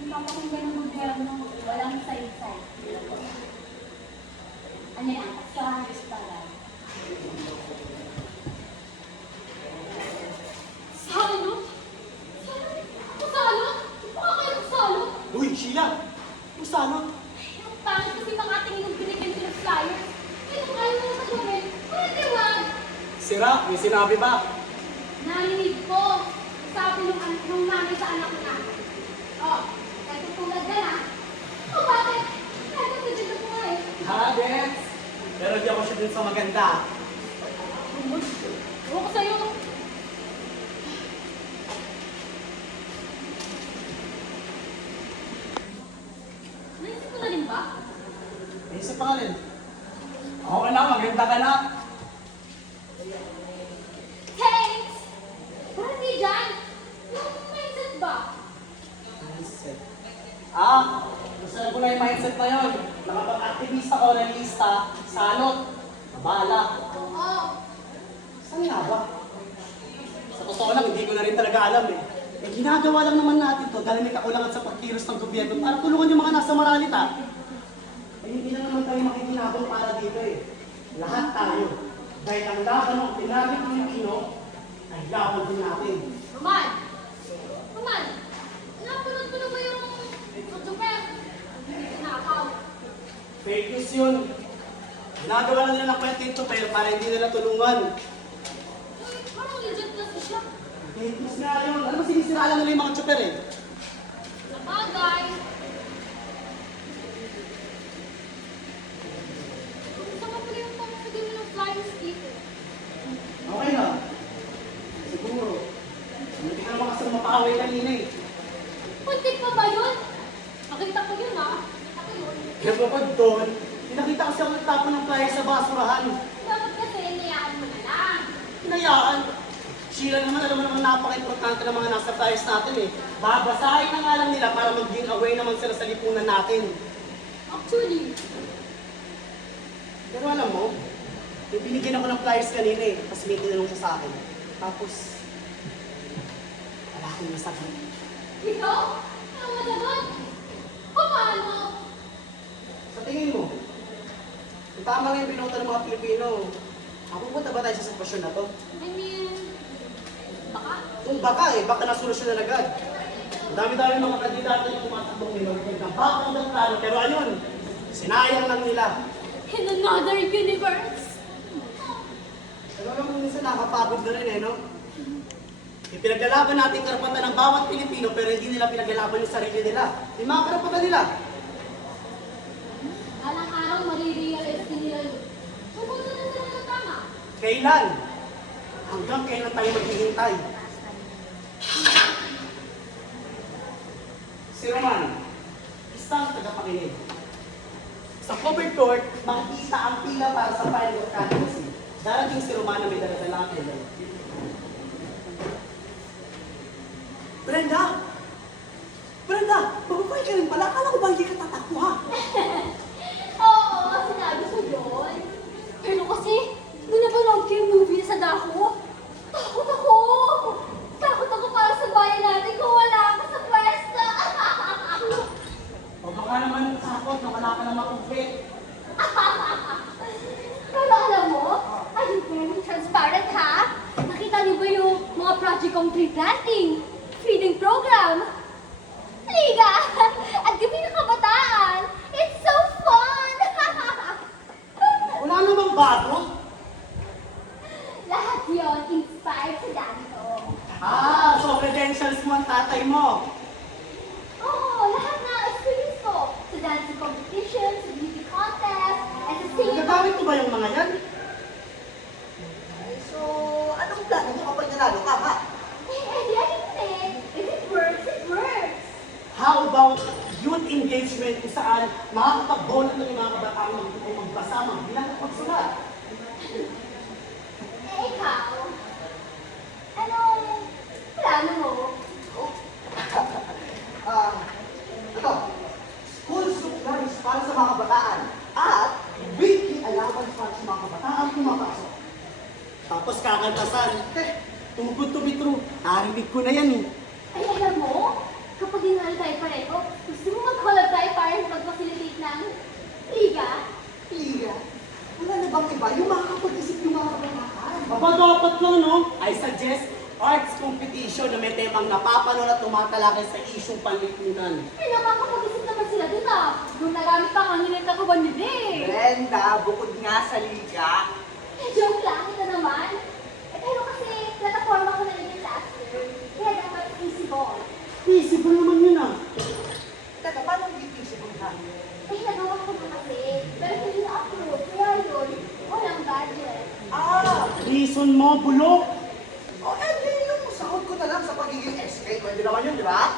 hindi pa pakinggan ng gobyerno, walang say-say. Ano yan? Sa para. Salot? Salot? Baka kayo salot? Uy, Sheila! Yung salot! Yung pangit kasi mga ating yung binigyan sila flyers. Kaya kung ayaw mo naman gawin, pwede wag. Sira, may sinabi ba? Narinig ko. Sabi nung nanay sa anak ko na. Oh, kahit tulad na na. Oh, bakit? Kahit ang dito ko nga eh. Habits! Pero di ako siya dun sa maganda. Ewan ko sa'yo. Naisip ko na rin ba? Naisip pa nga rin. Okay na, maganda ka na. Thanks! Pero hindi dyan. Yung mindset ba? Mindset. Gusto ko na yung mindset na yun. Nakapag-activista ko ng lista, salot, bala. Oo. Saan nga ba? Sa totoo lang, hindi ko na rin talaga alam eh. Eh, ginagawa lang naman natin to dahil may kakulangan sa pagkilos ng gobyerno para tulungan yung mga nasa moralita. Eh, hindi na naman tayo makikinabang para dito eh. Lahat tayo. Dahil ang laban ng pinagin Pilipino ay laban din natin. Roman! Roman! Napanood mo na ba yung Super? Hindi ko nakakaw. Fake news yun. Ginagawa na nila ng kwento pero para hindi nila tulungan. Uy, parang legit na siya. Fake news nga yun. Ano ba sinisiraan nila yung mga tsuper eh? Sa bagay. Kung saan ka pala yung pamamagay mo ng flyers dito? Okay na. Siguro. Hindi ka naman kasi mapakaway kanina eh. Puntik pa ba yun? Nakita ko yun ah. Nakita ko yun. Kaya bukod doon, pinakita kasi ako nagtapon ng flyer sa basurahan. Dapat kasi inayaan mo na lang. Hinayaan. Sheila naman, alam mo naman napaka-importante ng mga nasa flyers natin eh. Babasahin na nga lang nila para mag-give away naman sila sa lipunan natin. Actually, Pero alam mo, yung binigyan ako ng flyers kanina eh, tapos may tinanong siya sa akin. Tapos, wala akong nasagot. ikaw? Ano masagot? Paano? Sa tingin mo, kung tama nga yung binota ng mga Pilipino, mapupunta ba tayo sa sitwasyon na to? I mean, baka? Kung baka baka nasolusyon na agad. Ang dami-dami mga kandidato yung tumatakbong minulog ng bakong ng plano, pero ayun, sinayang lang nila. In another universe. Pero alam mo, minsan nakakapagod na rin no? Ipinaglalaban natin karapatan ng bawat Pilipino, pero hindi nila pinaglalaban yung sarili nila. Yung mga karapatan nila. Alang araw, marirealize din nila yun. Subukan na sila ng tama. Kailan? Hanggang kailan tayo maghihintay? Si Roman, isang tagapakinig. Sa covered court, makikita ang pila para sa final of candidacy. Darating si Roman na may daladalang envelope. Brenda! Brenda! Mababay ka rin pala. Akala ko ba hindi ka tatakbo ha? Oo, sinabi ko yun. Pero kasi, nung napanood ko yung movie sa Dako, takot ako. Takot ako para sa bayan natin kung wala ako sa pwesto. O baka naman takot na wala ka na makupit. Pero alam mo, ay very transparent ha. Nakita niyo ba yung mga project kong tree planting, feeding program, liga, at gabi ng kabataan? It's so fun! Wala namang bago. Lahat yon inspired sa dami ko. So credentials mo ang tatay mo. Oo, lahat na experience ko. Sa dancing competitions, sa beauty contest, and sa singing. Nagagamit mo ba yung mga yan? So, ano about youth engagement kung saan makakapag-bonus ng mga kabataan magbasa, magbilang at magsulat. Eh, ikaw? Anong plano mo? Ito, school supplies para sa mga kabataan at weekly allowance para sa mga kabataan pumapasok. Tapos kakantasan, too good to be true. Narinig ko na yan eh. Ay, alam mo, kapag dinala tayo pareho, gusto mo mag-collab tayo para mag-facilitate ng liga? Liga, wala na bang iba? Yung makakapag-isip yung mga kabataan. Aba, dapat lang, no? I suggest arts competition na may temang napapanood at tumatalakay sa isyong panlipunan. Ay, nakakapag-isip naman sila dun ah. Doon nagamit pa ang nilang kakaban nila eh. Brenda, bukod nga sa liga, Joke lang, ito naman. Eh, pero kasi, plataforma ko na rin yung last year. Kaya dapat feasible. Feasible naman yun ah. teka, paano hindi feasible na? Eh, nagawa ko na kasi. Pero hindi na-approve. Kaya yun, walang budget. Reason mo, bulok. O, di yung sahod ko na lang sa pagiging SK. Pwede naman yun, di ba?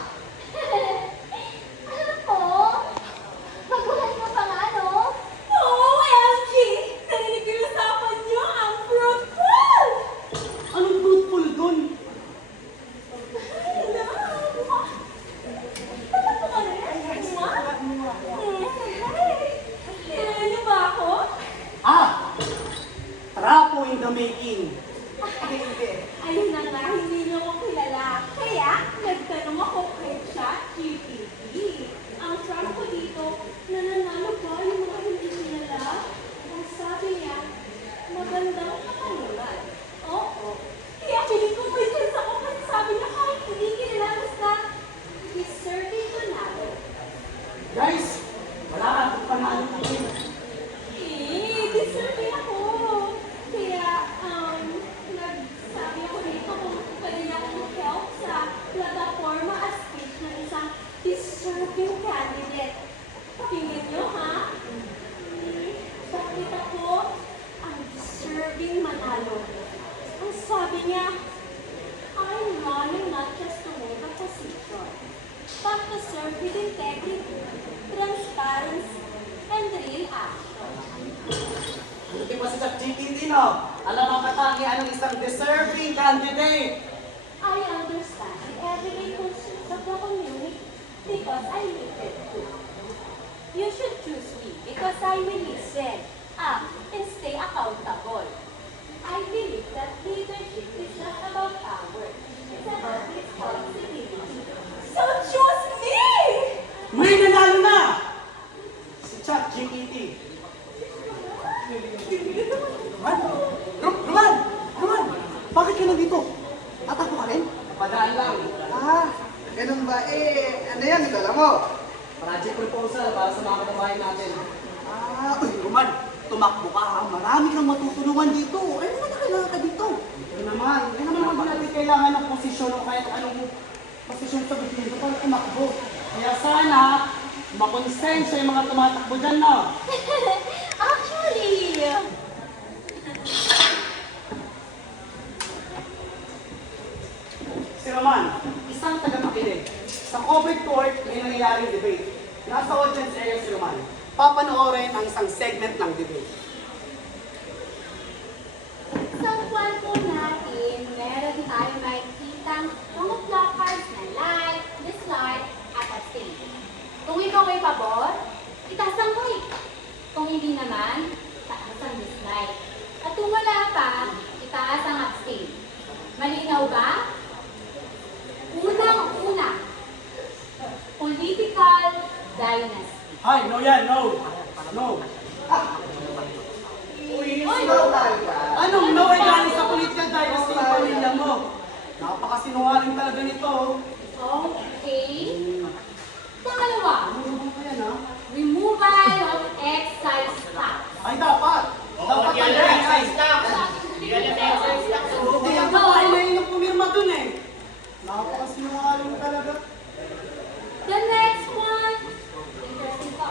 Alam mo, magulat ka pa nga, no? OMG! Narinig ko yung usapan niyo, ang fruitful! Anong fruitful dun? Ano ba ako? Trapo in the making. Hindi. Ayun na nga, hindi niyo ko kilala. Kaya, nagtanong ako kay ChatGPT. Ang trump ko dito, nananalo ba yung mga hindi kilala? Ang sabi niya, magandang katanungan. Oo. Kaya piling ko may chance ako kasi sabi niya kahit hindi kilala basta deserving manalo. Guys, wala ka kung panalo ko yun. Deserving ako. Kaya, nagsabi ako dito kung pwede niya akong help sa plataforma as speech ng isang deserving candidate. Pakinggan niyo, ha? Bakit ako ang deserving manalo? Ang sabi niya, I'm running not just to hold a position, but to serve with integrity, transparency, and real action. Buti pa si ChatGPT, no? Alam ang katangian ng isang deserving candidate. I understand the everyday concerns of the community because I live it too. You should choose me because I will listen, act, and stay accountable. I believe that leadership is not about power, it's about responsibility. So choose me! May nanalo na! Si ChatGPT. Roman! Bakit ka nandito? Tatakbo ka rin? Padaan lang. Ganun ba? Ano yan? Ito alam mo. Project proposal para sa mga kababayan natin. Roman, tumakbo ka ha. Marami kang matutulungan dito. Ano naman na kailangan ka dito? Ano naman natin kailangan ng posisyon o kahit anong posisyon sa gobyerno para tumakbo. Kaya sana, makonsensya yung mga tumatakbo dyan, no? Actually, Si Roman, isang tagapakinig. Sa COVID court, may nangyayaring debate. Nasa audience area si Roman. Papanoorin ang isang segment ng debate. sa kwan po natin, meron tayo makikitang mga placards na like, dislike, at abstain. Kung ikaw ay pabor, itaas ang like. Kung hindi naman, taas ang dislike. At kung wala pa, itaas ang abstain. Malinaw ba? Unang-una, political dynasty. Ay, no yan, no. No. Anong no ay galing sa political dynasty ng pamilya mo? Napakasinungaling talaga nito. Okay. Pangalawa, Ano ba yan, ha? removal of excise tax. Ay, dapat. Dapat Yan talaga. ang exercise tax. Yan ang exercise tax. Hindi ang babae na yun yung pumirma dun eh. Napakasinungaling talaga. The next one, interesting pa.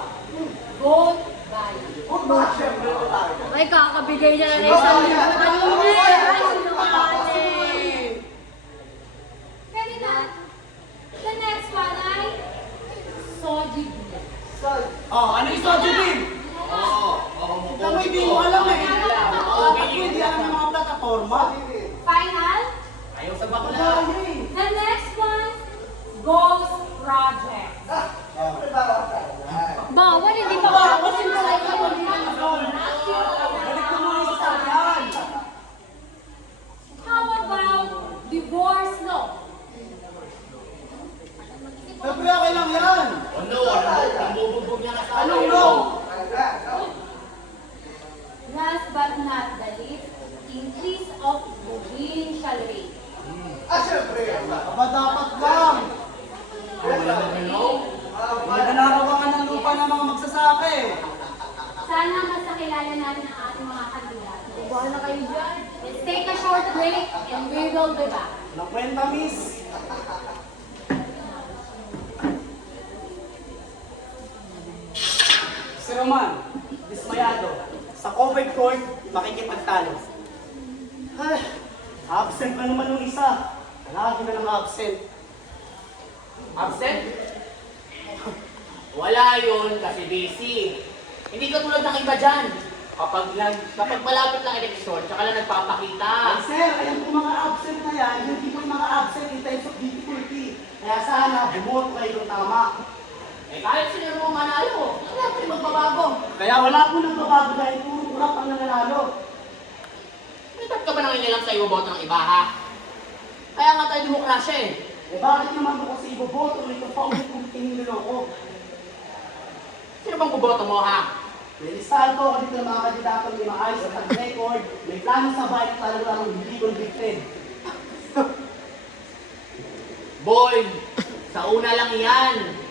Vote by. Huwag ba? Siyempre ito tayo. Ay, kakabigay niya na isang Pwede na. The next one ay Oh, ano yung Soju Bin? Tama, hindi mo alam eh. At hindi alam yung mga plataforma. Final? Ayaw sa bakla. The next one, Ghost Project. Bawal, hindi pa Bawal, hindi pa Balik mo muna sa yan. How about divorce law? Siyempre okay lang yan. Ano? Ang bubugbog niya na sa Anong no? Last but not the least, increase of provincial rate. Aba dapat lang. May nanarawangan ng lupa ng mga magsasaka eh. Sana mas nakilala natin ang ating mga kandidato. Buwan na kayo dyan. Let's take a short break and we will be back. Nakwenta, miss. Si Roman, dismayado. Sa covered court, makikipagtalo. Ay, absent na naman yung isa. Lagi na lang absent. Absent? Wala yun kasi busy. Hindi ka tulad ng iba dyan. Kapag malapit lang eleksyon, tsaka lang nagpapakita. Ay, sir, ayan po mga absent na yan, hindi po yung mga absent in times of difficulty. Kaya sana, bumoto kayo ng tama. Eh kahit sino mo manalo, wala pa rin magbabago. Kaya wala po nagbabago dahil puro kurap ang nananalo. Eh ba't ka ba nangingilang sa iboboto ng iba ha? Kaya nga tayo demokrasya eh. Eh bakit naman po kasi iboboto nito pa ulit-ulitin niloloko? Sino bang boboto mo ha? May listahan ko ako dito ng mga kandidato may maayos at record, may plano sa bayan at lalo-lalo hindi convicted. Boy, sa una lang yan.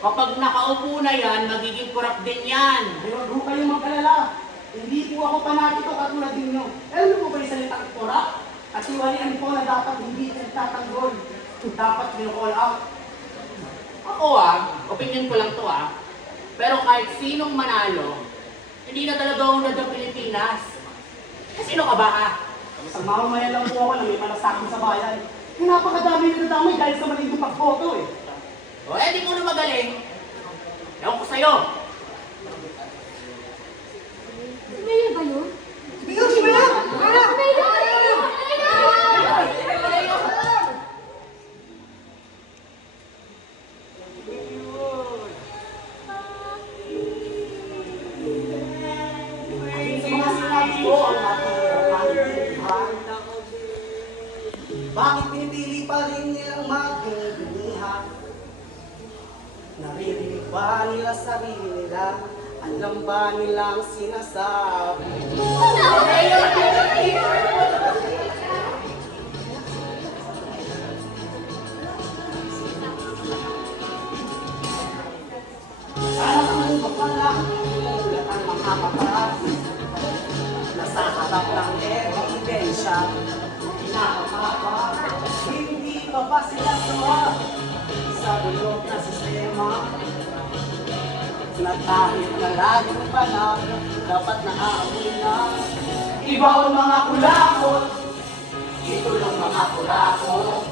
Kapag nakaupo na yan, magiging korap din yan. Pero huwag kayong mag-alala. Hindi po ako panatiko katulad ninyo. Alam mo po ba yung salitang korap? At iwalian po na dapat hindi nagtatanggol. Dapat binukall out. Ako opinion ko lang to pero kahit sinong manalo, hindi na talaga unad ang Pilipinas. Eh sino ka ba ha? Isang mamamayan lang po ako na may malasakit sa bayan. Yung napakadami na nadamay dahil sa malindong pagboto eh. O eh di mo na magaling. Ewan ko sa'yo. Si Mayor ba yun? Bigyan si Mayor! Si Mayor! Sa mga sinabi ko ang natin. Bakit pinipili pa rin nilang magbunihan? Naririnig ba nila sarili nila? Alam ba nilang sinasabi? Sana kung mapala, ulat ang mga mata. Nasa harap ng ebidensya, nakakapa, hindi pa ba sila sawa sa bulog na sistema? Na kahit na laging panag, dapat naaamoy na iba ang mga kulakot, ito lang mga kulakot.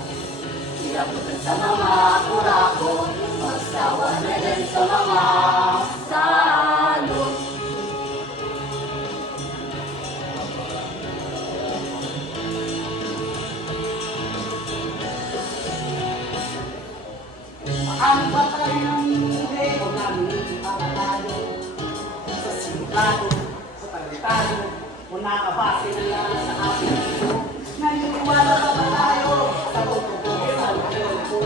Ilabutan sa mga kulakot, magsawa na yan sa mga salot. Paano ba tayo namimili o namimili para tayo sa simplado, sa talentado, o nakabase na lang sa ating ito? Naniniwala pa ba tayo sa totoo sa loko?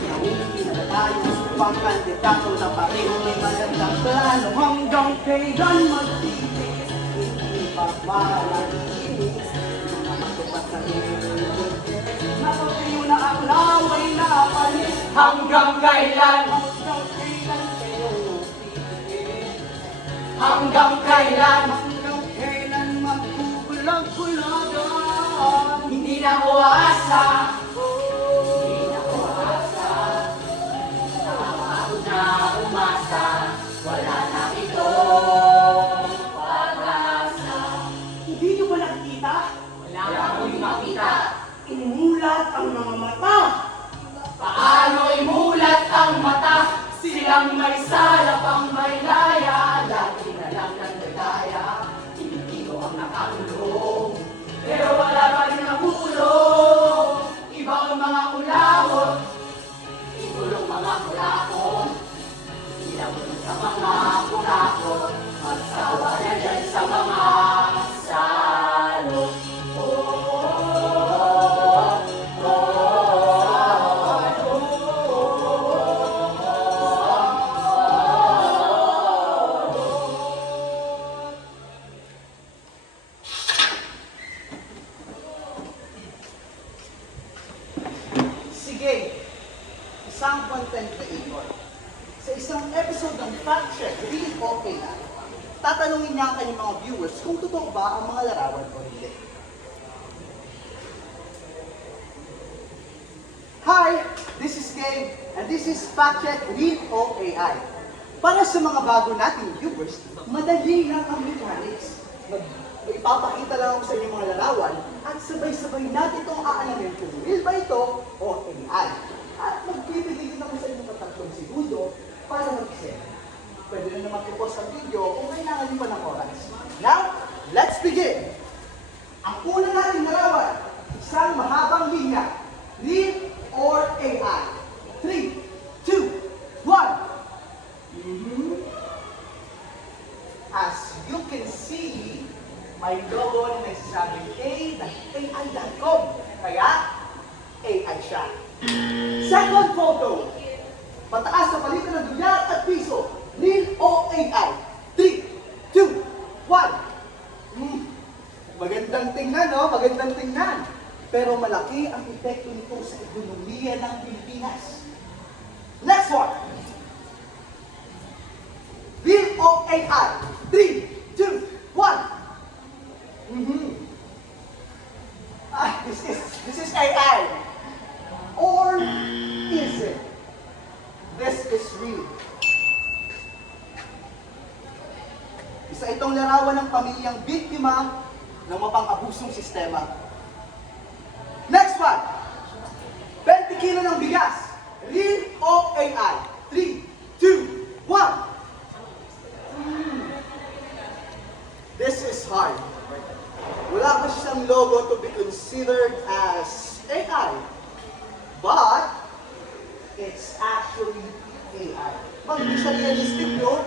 Namimili na ba tayo sa upang kandidato na pareho may magandang plano hanggang kailan magtitiis? Hindi pa malalinis, hindi na matupad sa iyong napatayo na ang laway na panis. Hanggang kailan? Hanggang kailan kayo pipigil? Hanggang kailan? Hanggang kailan magbubulag-bulagan? Hindi na ko aasa. Ako na umasa. Wala na ito. Pag-asa. Hindi nyo ba nakikita? Wala akong makita. Imulat ang mga mata. Paano imulat ang mata? Sila Walang may sala pang may laya, lagi na lang nagdadaya. Pilipino ang nakakulong, pero wala pa rin nakulong. Iba ang mga kulakot, igulong mga kulakot. Ilabot sa mga kulakot, magsawa na dyan sa mga salot. Sige, isang content creator. Sa isang episode ng Fact Check, Real Okay na, tatanungin niya ang kanyang mga viewers kung totoo ba ang mga larawan o hindi. Hi, this is Gabe, and this is Fact Check Real o AI. Para sa mga bago nating viewers, madali lang ang mechanics. Ipapakita lang ako sa inyo mga larawan at sabay-sabay natin itong aalamin kung real ba ito o AI. At magbibigay din ako sa inyo ng 3 segundo para mag-isip. Pwede na naman i-pause ang video kung kailangan nyo pa ng oras. Now, let's begin! Ang una nating larawan, isang mahabang linya. Real or AI? 3, 2, 1. As you can see, may logo na nagsasabing AI.com. Kaya, AI siya. Second photo. Pataas na palitan ng dolyar at piso. Real o AI? 3, 2, 1. Magandang tingnan, no? Magandang tingnan. Pero malaki ang epekto nito sa ekonomiya ng Pilipinas. Next one. Real o AI? 3, 2, 1. This is AI. Or is it? This is real. Isa itong larawan ng pamilyang biktima ng mapang-abusong sistema. Next one. 20 kilo ng bigas. Real o AI? 3, 2, 1. This is hard. Wala pa siyang logo to be considered as AI. But, it's actually AI. But hindi siya realistic, no?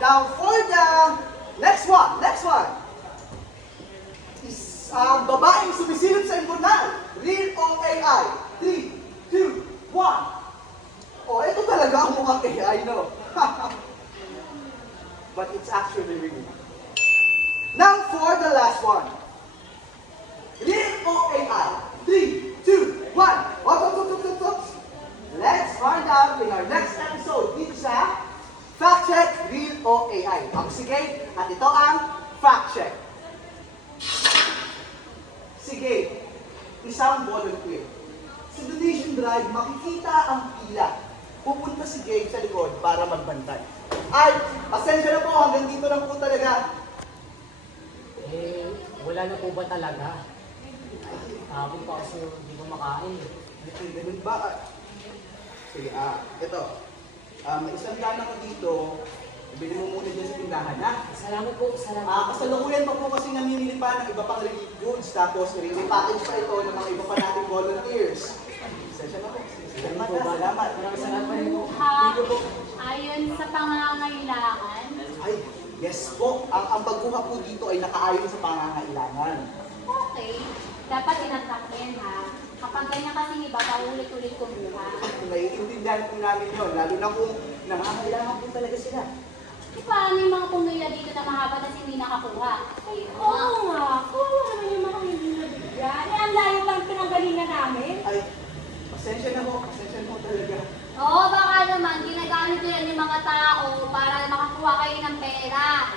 Now, for the next one, is babaeng sumisilip sa imburnal. Real o AI? 3, 2, 1. Oh, ito talaga ang mukhang AI, no? But it's actually real. Now for the last one. Real o AI? 3, 2, 1. Oops. Let's find out in our next episode dito sa Fact Check Real o AI. Ako si Gabe at ito ang Fact Check. Si Gabe, isang volunteer. Sa donation drive, makikita ang pila. Pupunta si Gabe sa likod para magbantay. Ay, pasensya na po, hanggang dito lang po talaga. Wala na po ba talaga? Hapon pa kasi hindi ko makain. Ganun ba? Sige, ito. May isang gana ko dito. Ibili mo muna dyan sa tindahan, ha? Salamat po, salamat. Kasalukuyan pa po kasi namimili pa ng iba pang relief goods. Tapos, i-repackage pa ito ng mga iba pa nating volunteers. Pasensya na po. Salamat, ha? Salamat. Maraming salamat pa rin po. Ayon sa pangangailangan. Ay, yes po. Ang pagkuha po dito ay nakaayon sa pangangailangan. Okay. Dapat tinatrack yan, ha? Kapag ganyan kasi iba, paulit-ulit kumuha. Naiintindihan po namin yun, lalo na kung nangangailangan po talaga sila. E paano yung mga pumila dito na mahaba na hindi nakakuha? Ay, oo nga. Kuha naman yung mga hindi nabigyan. Eh, ang layo lang pinanggalingan namin. Ay, pasensya na po talaga. Oo, baka naman, ginagamit nyo yan yung mga tao para makakuha kayo ng pera.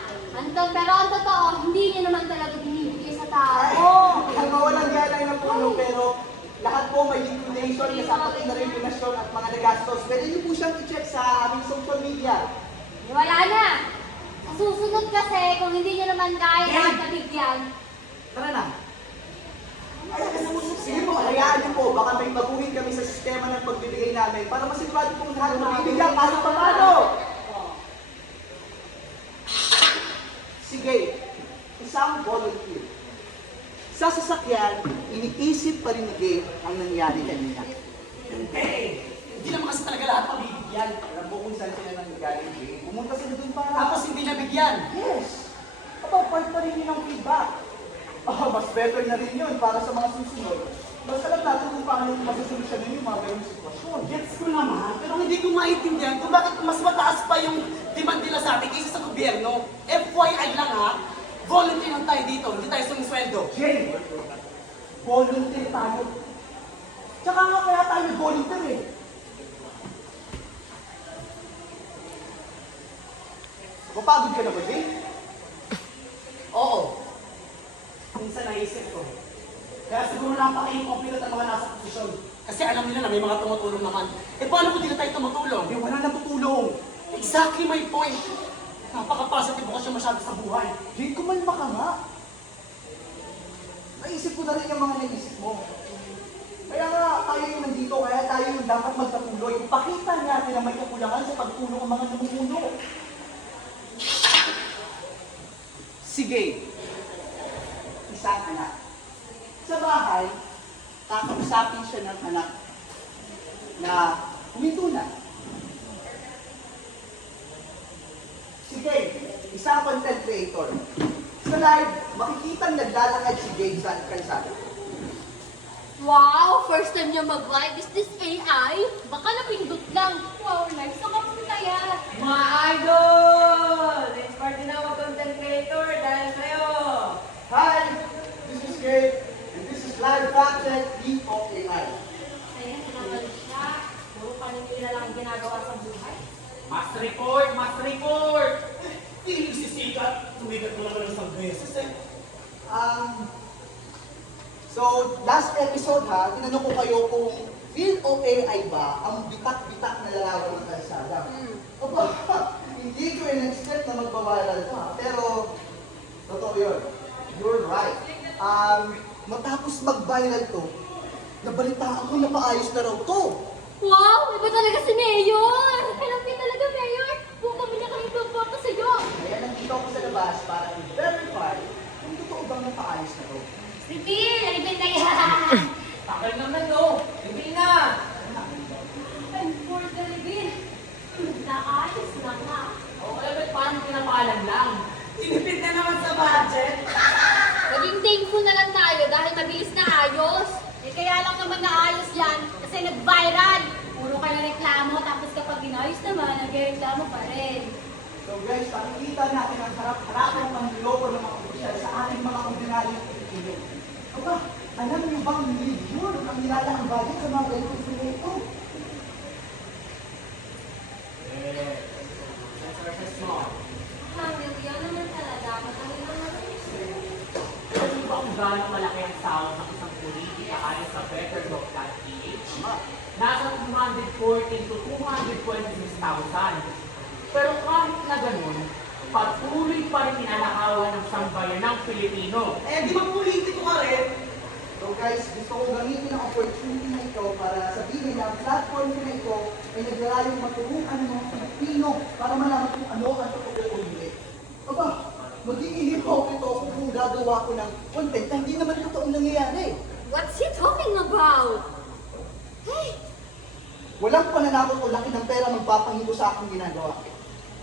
Pero ang totoo, hindi nyo naman talaga binibigay sa tao. Ang mawalang galay ng puno, pero lahat po may liquidation, kasama na rin donasyon at mga nagastos. Pwede niyo po siyang i-check sa aming social media. Wala na. Sa susunod kasi, kung hindi nyo naman kaya Yan. at nabigyan, Tara na. Sige po, hayaan niyo po. Baka may baguhin kami sa sistema ng pagbibigay namin para masigurado pong lahat mabibigyan kahit pa paano. Sige, isang volunteer. Sa sasakyan, iniisip pa rin ni Gabe ang nangyari kanina. Hindi naman kasi talaga lahat mabibigyan. Alam mo kung saan sila nanggaling, Gabe. Pumunta sila dun para... Tapos hindi nabigyan. Yes! Aba, part pa rin yun ang feedback. Mas better na rin yun para sa mga susunod. Mas alam natin kung paano masasolusyonan yung mga ganyung sitwasyon. Gets ko naman, pero hindi ko maintindihan kung bakit mas mataas pa yung demand nila sa atin kaysa sa gobyerno. FYI lang ha, volunteer lang tayo dito, hindi tayo sumisweldo. Jay, volunteer tayo. Tsaka nga kaya tayo volunteer eh. Mapagod ka na ba, Jay? Oo. Minsan naisip ko. Kaya siguro napaka-incompetent ang mga nasa posisyon. Kasi alam nila na may mga tumutulong naman. Eh paano kung di na tayo tumutulong? Eh, wala nang tutulong. Exactly my point. Napaka-positive ko siya masyado sa buhay. Jay, kumalma ka nga. Naisip ko na rin yung mga naisip mo. Kaya nga, tayo yung nandito, kaya tayo yung dapat magpatuloy. Ipakita natin na may kakulangan sa pagtulong ng mga namumuno. Sige, isang anak. Sa bahay, kakausapin siya ng anak na huminto na. Sige, isang content creator. Sa live, makikita naglalakad si Gabe sa kalsada. Wow! First time niyo mag-live. Is this AI? Baka napindot lang. Wow, nice. So, kapag kaya. Mga idol! Inspired din ako content creator dahil sa'yo. Hi, this is Gabe, and this is Live Fact Check D.O.A.I. Ayan, naman siya. Puro paninira lang ang ginagawa sa buhay. Mas report! Mas report! Hindi sisikat. Tumigat mo naman ng isang beses eh. So, last episode ha, tinanong ko kayo kung field o AI ba ang bitak-bitak na larawan ng kalsada. Aba, hindi ko in-expect na magbabayaran to ha, pero totoo yun. You're right. Matapos mag-viral to, nabalitaan ko na paayos na raw to. Wow! Iba talaga si Mayor! Alam niyo talaga, Mayor! Kung kami na kami boboto sa'yo! Kaya nandito ako sa labas para i-verify kung totoo bang napaayos na to. Reveal! Reveal na yan! Takal naman no. Reveal na. And for the reveal, naayos na nga. O kaya ba't parang pinapaalam lang? Tinipid na naman sa budget. Maging thankful na lang tayo dahil mabilis na ayos. Eh kaya lang naman naayos yan kasi nag-viral. Puro ka na reklamo tapos kapag inayos naman, nag-reklamo pa rin. So guys, pakikita natin ang harap-harapan ng manloloko ng mga opisyal sa ating mga ordinaryong Pilipino. Aba, alam niyo bang milyon ang nilalaang budget sa mga ganitong proyekto? That's versus small. Yan naman talaga. Matagal naman. Alam niyo ba kung gaano malaki ang sahod ng isang politika ayon sa betterlook.ph? Nasa 214 to 226,000. Pero kahit na ganun, patuloy pa rin inalakawan ng sambayan ng Pilipino. Eh di mag-politiko ka rin. So guys, gusto ko gamitin ang opportunity na ito para sabihin na ang platform ko na ito ay naglalayong maturuan ng mga Pilipino para malaman kung ano ang totoo o hindi. Aba, magiging hypocrite kung gagawa ko ng content na hindi naman totoong nangyayari. What's he talking about? Hey! Walang pananakot o laki ng pera magpapangibo sa aking ginagawa.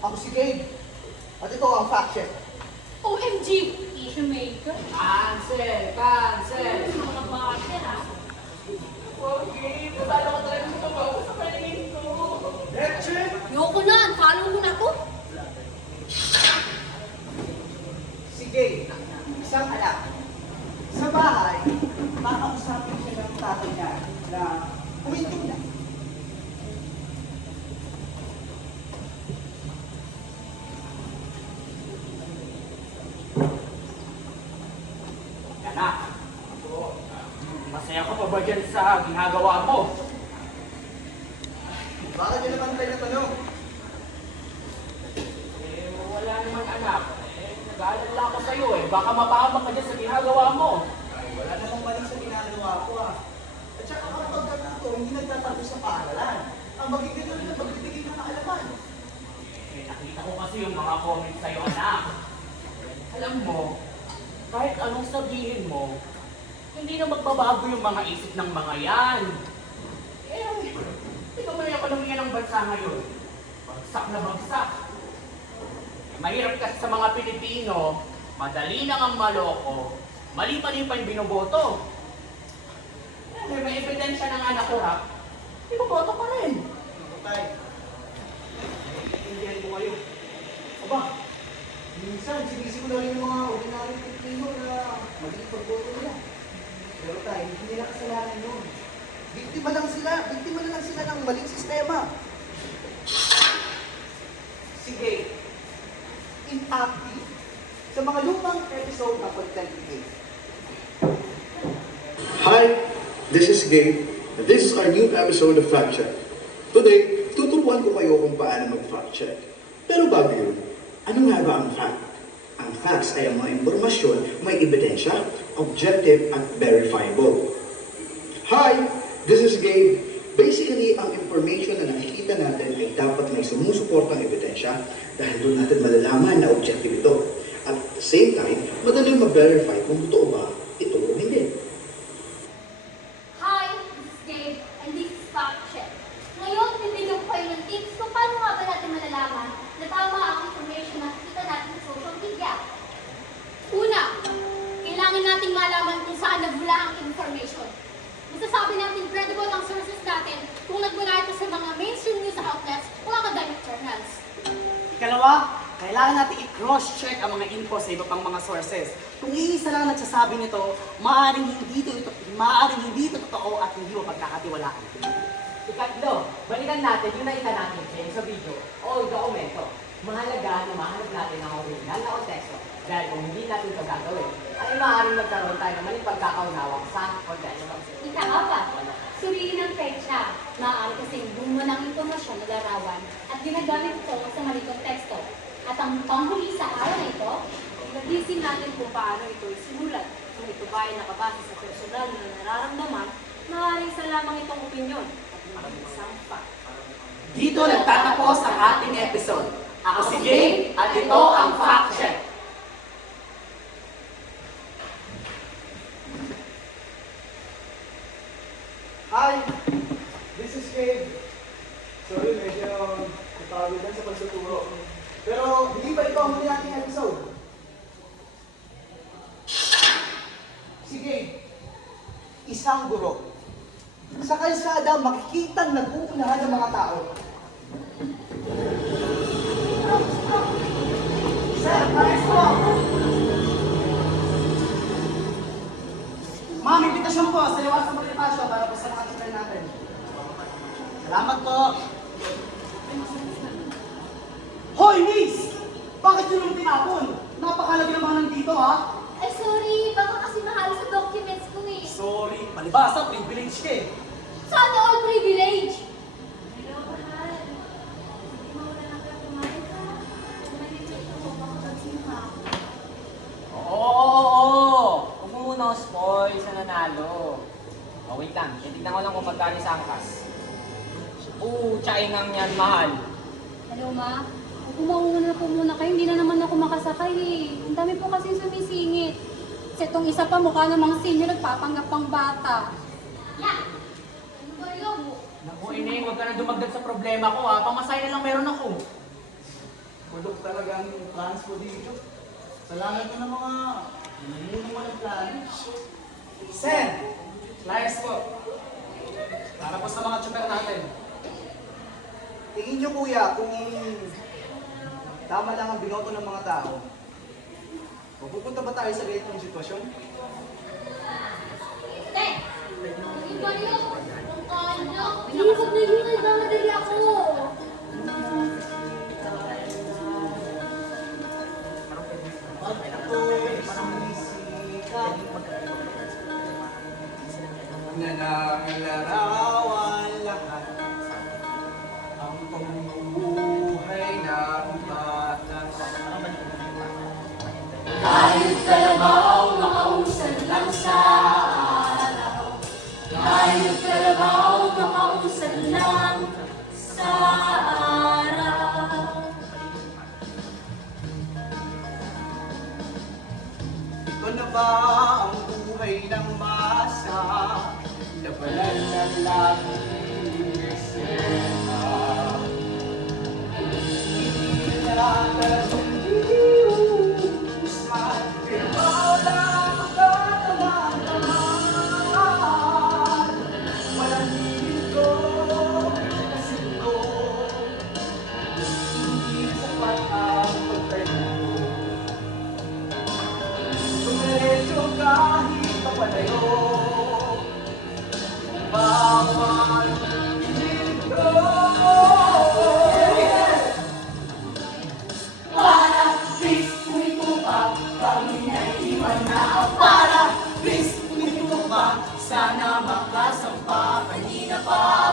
Ako si Gabe. At ito ang fact check. OMG! Issue maker? Cancel! Cancel! Mga basher ah. Okay, natalo ko talaga sa pabaw sa paningin ko. Yoko na! Follow mo na to? Si Gabe, isang anak. Sa bahay, kakausapin siya ng tatay niya na huminto na. Anak, masaya ka pa ba dyan sa ginagawa mo? Bakit yun naman tayo natanong? Eh, wala naman anak. Eh, nag-aalala ako sa'yo eh. Baka mapahamak ka dyan sa ginagawa mo. Wala namang mali sa ginagawa ko ah. At saka kapag ganito, hindi nagtatapos sa paaralan. ang magiging na magbibigay ng kaalaman. Eh, nakita ko kasi yung mga comments sa'yo, anak. Alam mo, kahit anong sabihin mo, hindi na magbabago yung mga isip ng mga yan. Eh, tingnan mo yung ekonomiya ng bansa ngayon. Bagsak na bagsak. Eh, mahirap kasi sa mga Pilipino, madali lang ang maloko, mali-mali pa yung binoboto. Eh, may ebidensya na nga nakurap, binoboto pa rin. Tay, naiintindihan ko kayo. Aba, minsan sinisiko na rin yung mga ordinary Pilipino na magiging pagboto nila. Pero tay, hindi nila kasalanan yun. Biktima na lang sila ng maling sistema. Sige, inactive sa mga lumang episode ng Content Game. Hi, this is Gabe, and this is our new episode of Fact Check. Today, tuturuan ko kayo kung paano mag-fact check. Pero bago yun, ano nga ba ang fact? Ang facts ay ang mga impormasyon, may ebidensya, objective at verifiable. Hi, this is Gabe. Basically, ang information na nakikita natin ay dapat may sumusuportang ebidensya dahil doon natin malalaman na objective ito. At the same time, madali ma-verify kung totoo ba ito o hindi. Hi, this is Dave, and this is Fact Check. Ngayon, bibigyan ko kayo ng tips kung paano nga ba natin malalaman na tama ang information na nakikita natin sa social media. Una, kailangan nating malaman kung saan nagmula ang information. Masasabi natin credible ang sources natin kung nagmula ito sa mga mainstream news outlets o academic journals. Ikalawa, kailangan natin i-cross-check ang mga info sa iba pang mga sources. Kung iisa lang nagsasabi nito, maaaring hindi ito totoo at hindi mo pagkakatiwalaan. Ikatlo, balikan natin yung nakita natin sa video o dokumento. Mahalaga na mahanap natin ang original na konteksto dahil kung hindi natin ito gagawin, ay maaaring magkaroon tayo ng maling pagkakaunawa sa konteksto. Ika-apat, suriin ang petsa. Maaari kasing bunga ng impormasyon na larawan at ginagamit ito sa maling konteksto. At ang panghuli sa araw na ito, Nagisin natin kung paano ito isimulat. Kung ito ba ay nakabase sa personal na nararamdaman, maaaring sa lamang itong opinyon at hindi isang fact. Dito nagtatapos ang ating episode. Ako si Jay at ito ang Fact Check. Hi, this is Gabe. Sorry, medyo napagod lang sa pagtuturo. Pero hindi pa ito ang huli nating episode. Si Gabe, isang guro. Sa kalsada, makikitang nag-uunahan ng mga tao. Sir, pares po! Ma'am, imbitasyon po sa Liwas ng Bonifacio para po sa mga children natin. Salamat po! Hoy, miss! Bakit yun ang tinapon? Napakalagi ng mga nandito, ha? ay sorry, baka kasi mahal sa documents ko eh. Sorry, palibasa, privilege ka eh. Sana all privilege. Hello, mahal. Hindi mo wala na kaya kumain ka. Kumain ka ito, baka pansin ka. Oo. Huwag mo muna ako spoil sa nanalo. Oh, wait lang. Titignan ko lang kung magkano sa angkas. Tsaingang yan, mahal. Hello, ma. Kung mauna na po muna kayo, hindi na naman ako makasakay eh. Ang dami po kasi sumisingit. Kasi itong isa pa mukha namang senior nagpapanggap pang bata. Yeah! Ano ba yun? Naku, Ineng, huwag ka na dumagdag sa problema ko ha. Pamasay na lang meron ako. Bulok talaga ang plans ko dito. Salamat ko ng mga nanunong walang plano. Sen! Flyers po. Para po sa mga tsuper natin. Tingin niyo kuya kung tama lang ang binoto ng mga tao. Mapupunta ba tayo sa ganitong sitwasyon? Te! Ano ba yun? Ang kanya? Hindi ko na yun. Nagmamadali ako. Nanangalarawan lahat ang pamumuhay ng batas. Kahit kalabaw makausad lang sa araw, kahit kalabaw makausad lang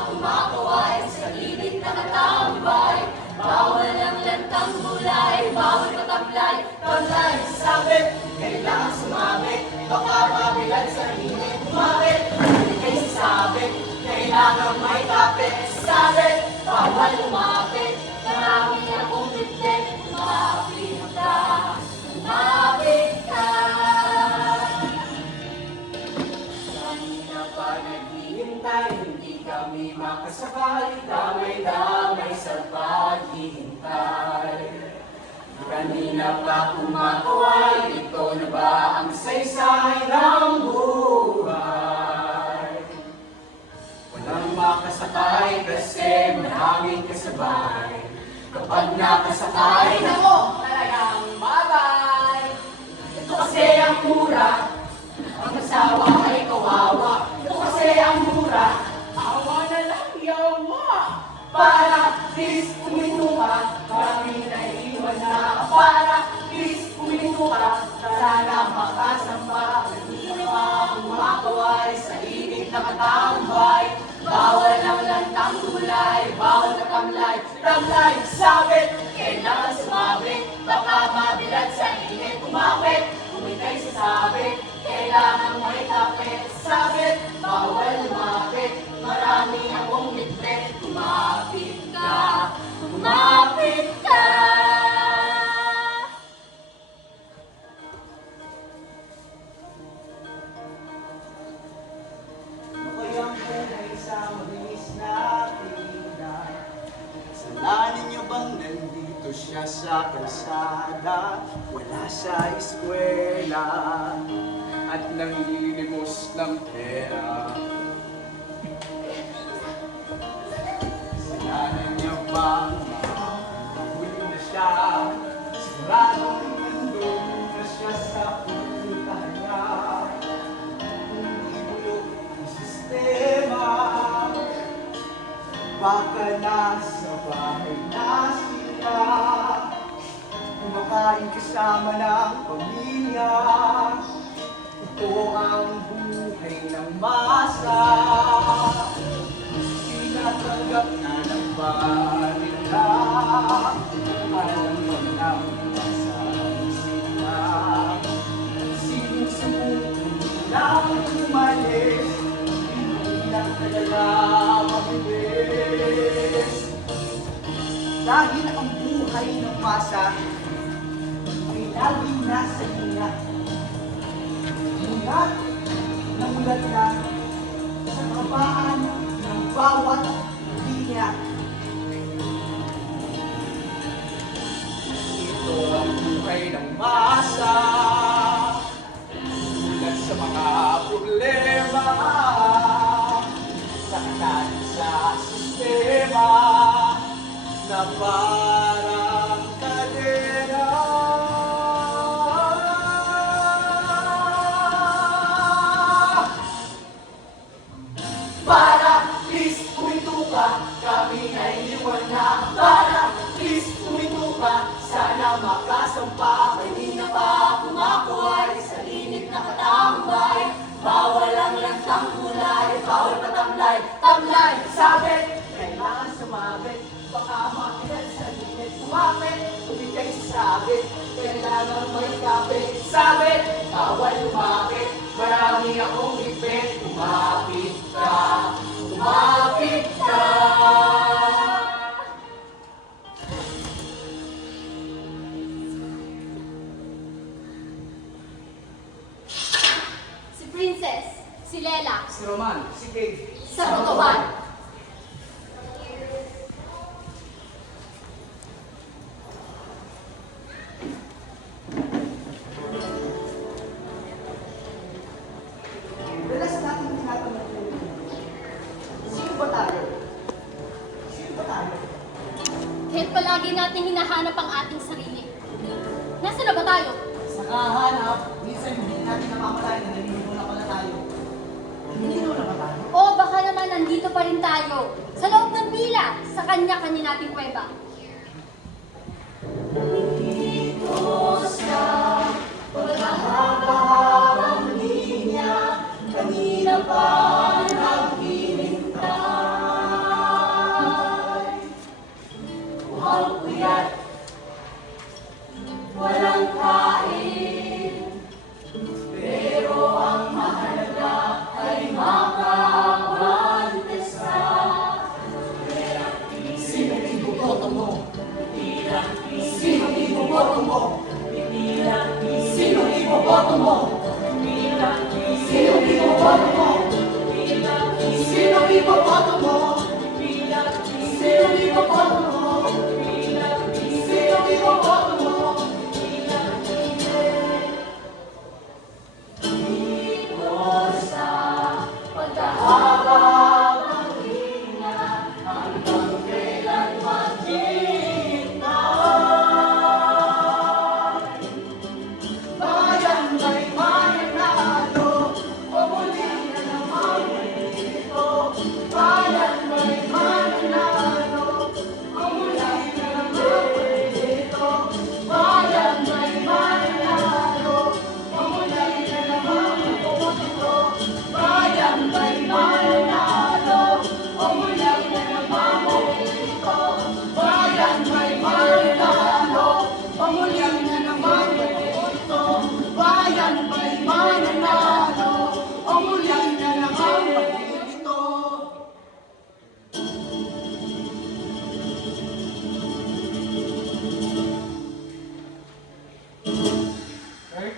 kumakaway sa init na katambay. Bawal ang lantang gulay, bawal matablay, tablay, sabit, kailangan sumabit, baka mabilad sa init, kumapit, hindi kayo sabit, kailangan may kapit, sabit, bawal lumapit, marami akong bitbit, kumapit ka, kumapit ka. Kanina pa naghihintay, hindi kami makasakay, damay-damay sa paghihintay. Kanina pa kumakaway, ito na ba ang saysay ng buhay? Walang makasakay kasi maraming kasabay. Kapag nakasakay, nako, talagang babay. Ito kasi ang mura, ang asawa ay kawawa. Ito kasi ang mura, awa na lang yawa. Para please uminto ka, kami naiiwan na. Para please uminto ka, sana makasamba. Hindi na kumakaway sa init na katambay. Bawal ang lantang gulay, bawal na tamlay, tamlay, sabit, kailangan sumabit, baka mabilad sa init, kumapit, kumikay sa sabit, kailangan may kapit, sabit, bawal lumapit, marami akong bitbit, kumapit ka, kumapit ka. Kayang buhay sa mabilis na tingnan. Kasalanan niyo bang nandito siya sa kalsada? Wala sa eskwela at nanglilimos ng pera. Kasalanan niyo bang mahuli na siya? Siguradong nandun na siya sa puntahan niya. Baka nasa bahay na sila, kumakain kasama ng pamilya. Ito ang buhay ng masa, tinatanggap na ng barila. Alam mo na sa sila, sinusubukan lang umalis. Dahil ang buhay ng masa ay laging nasa linya. Mulat na mulat na sa kabaan ng bawat linya. Ito ang buhay ng masa, mulat sa mga problema. Saktan sa sistema na parang kadena. Para please uminto ka, kami naiiwan na. Para please uminto ka, sana makasampa. Hindi na pa kumakaway sa init na katambay. Bawal ang lantang gulay, bawal patamlay, tamlay, sabit, kailangan sumabit, baka makilan sa init, kumapit, kumikay sa sabit, kailangan may kapit, sabit, bawal lumapit, marami akong ipit, kumapit ka, kumapit ka. Princess, si Lela, Si Roman, si Kate, sa Botoban. Dalas natin tinatanong po, sino ba tayo? Sino ba tayo? Kahit palagi natin hinahanap ang ating sarili. Nasaan na ba tayo? Sa kahanap, minsan hindi natin namamalayan na nalilito na pala tayo. Nalilito na ba tayo? O baka naman nandito pa rin tayo. Sa loob ng pila, sa kanya-kanya nating kuweba. Dito sa Kanina pa naghihintay.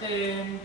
natin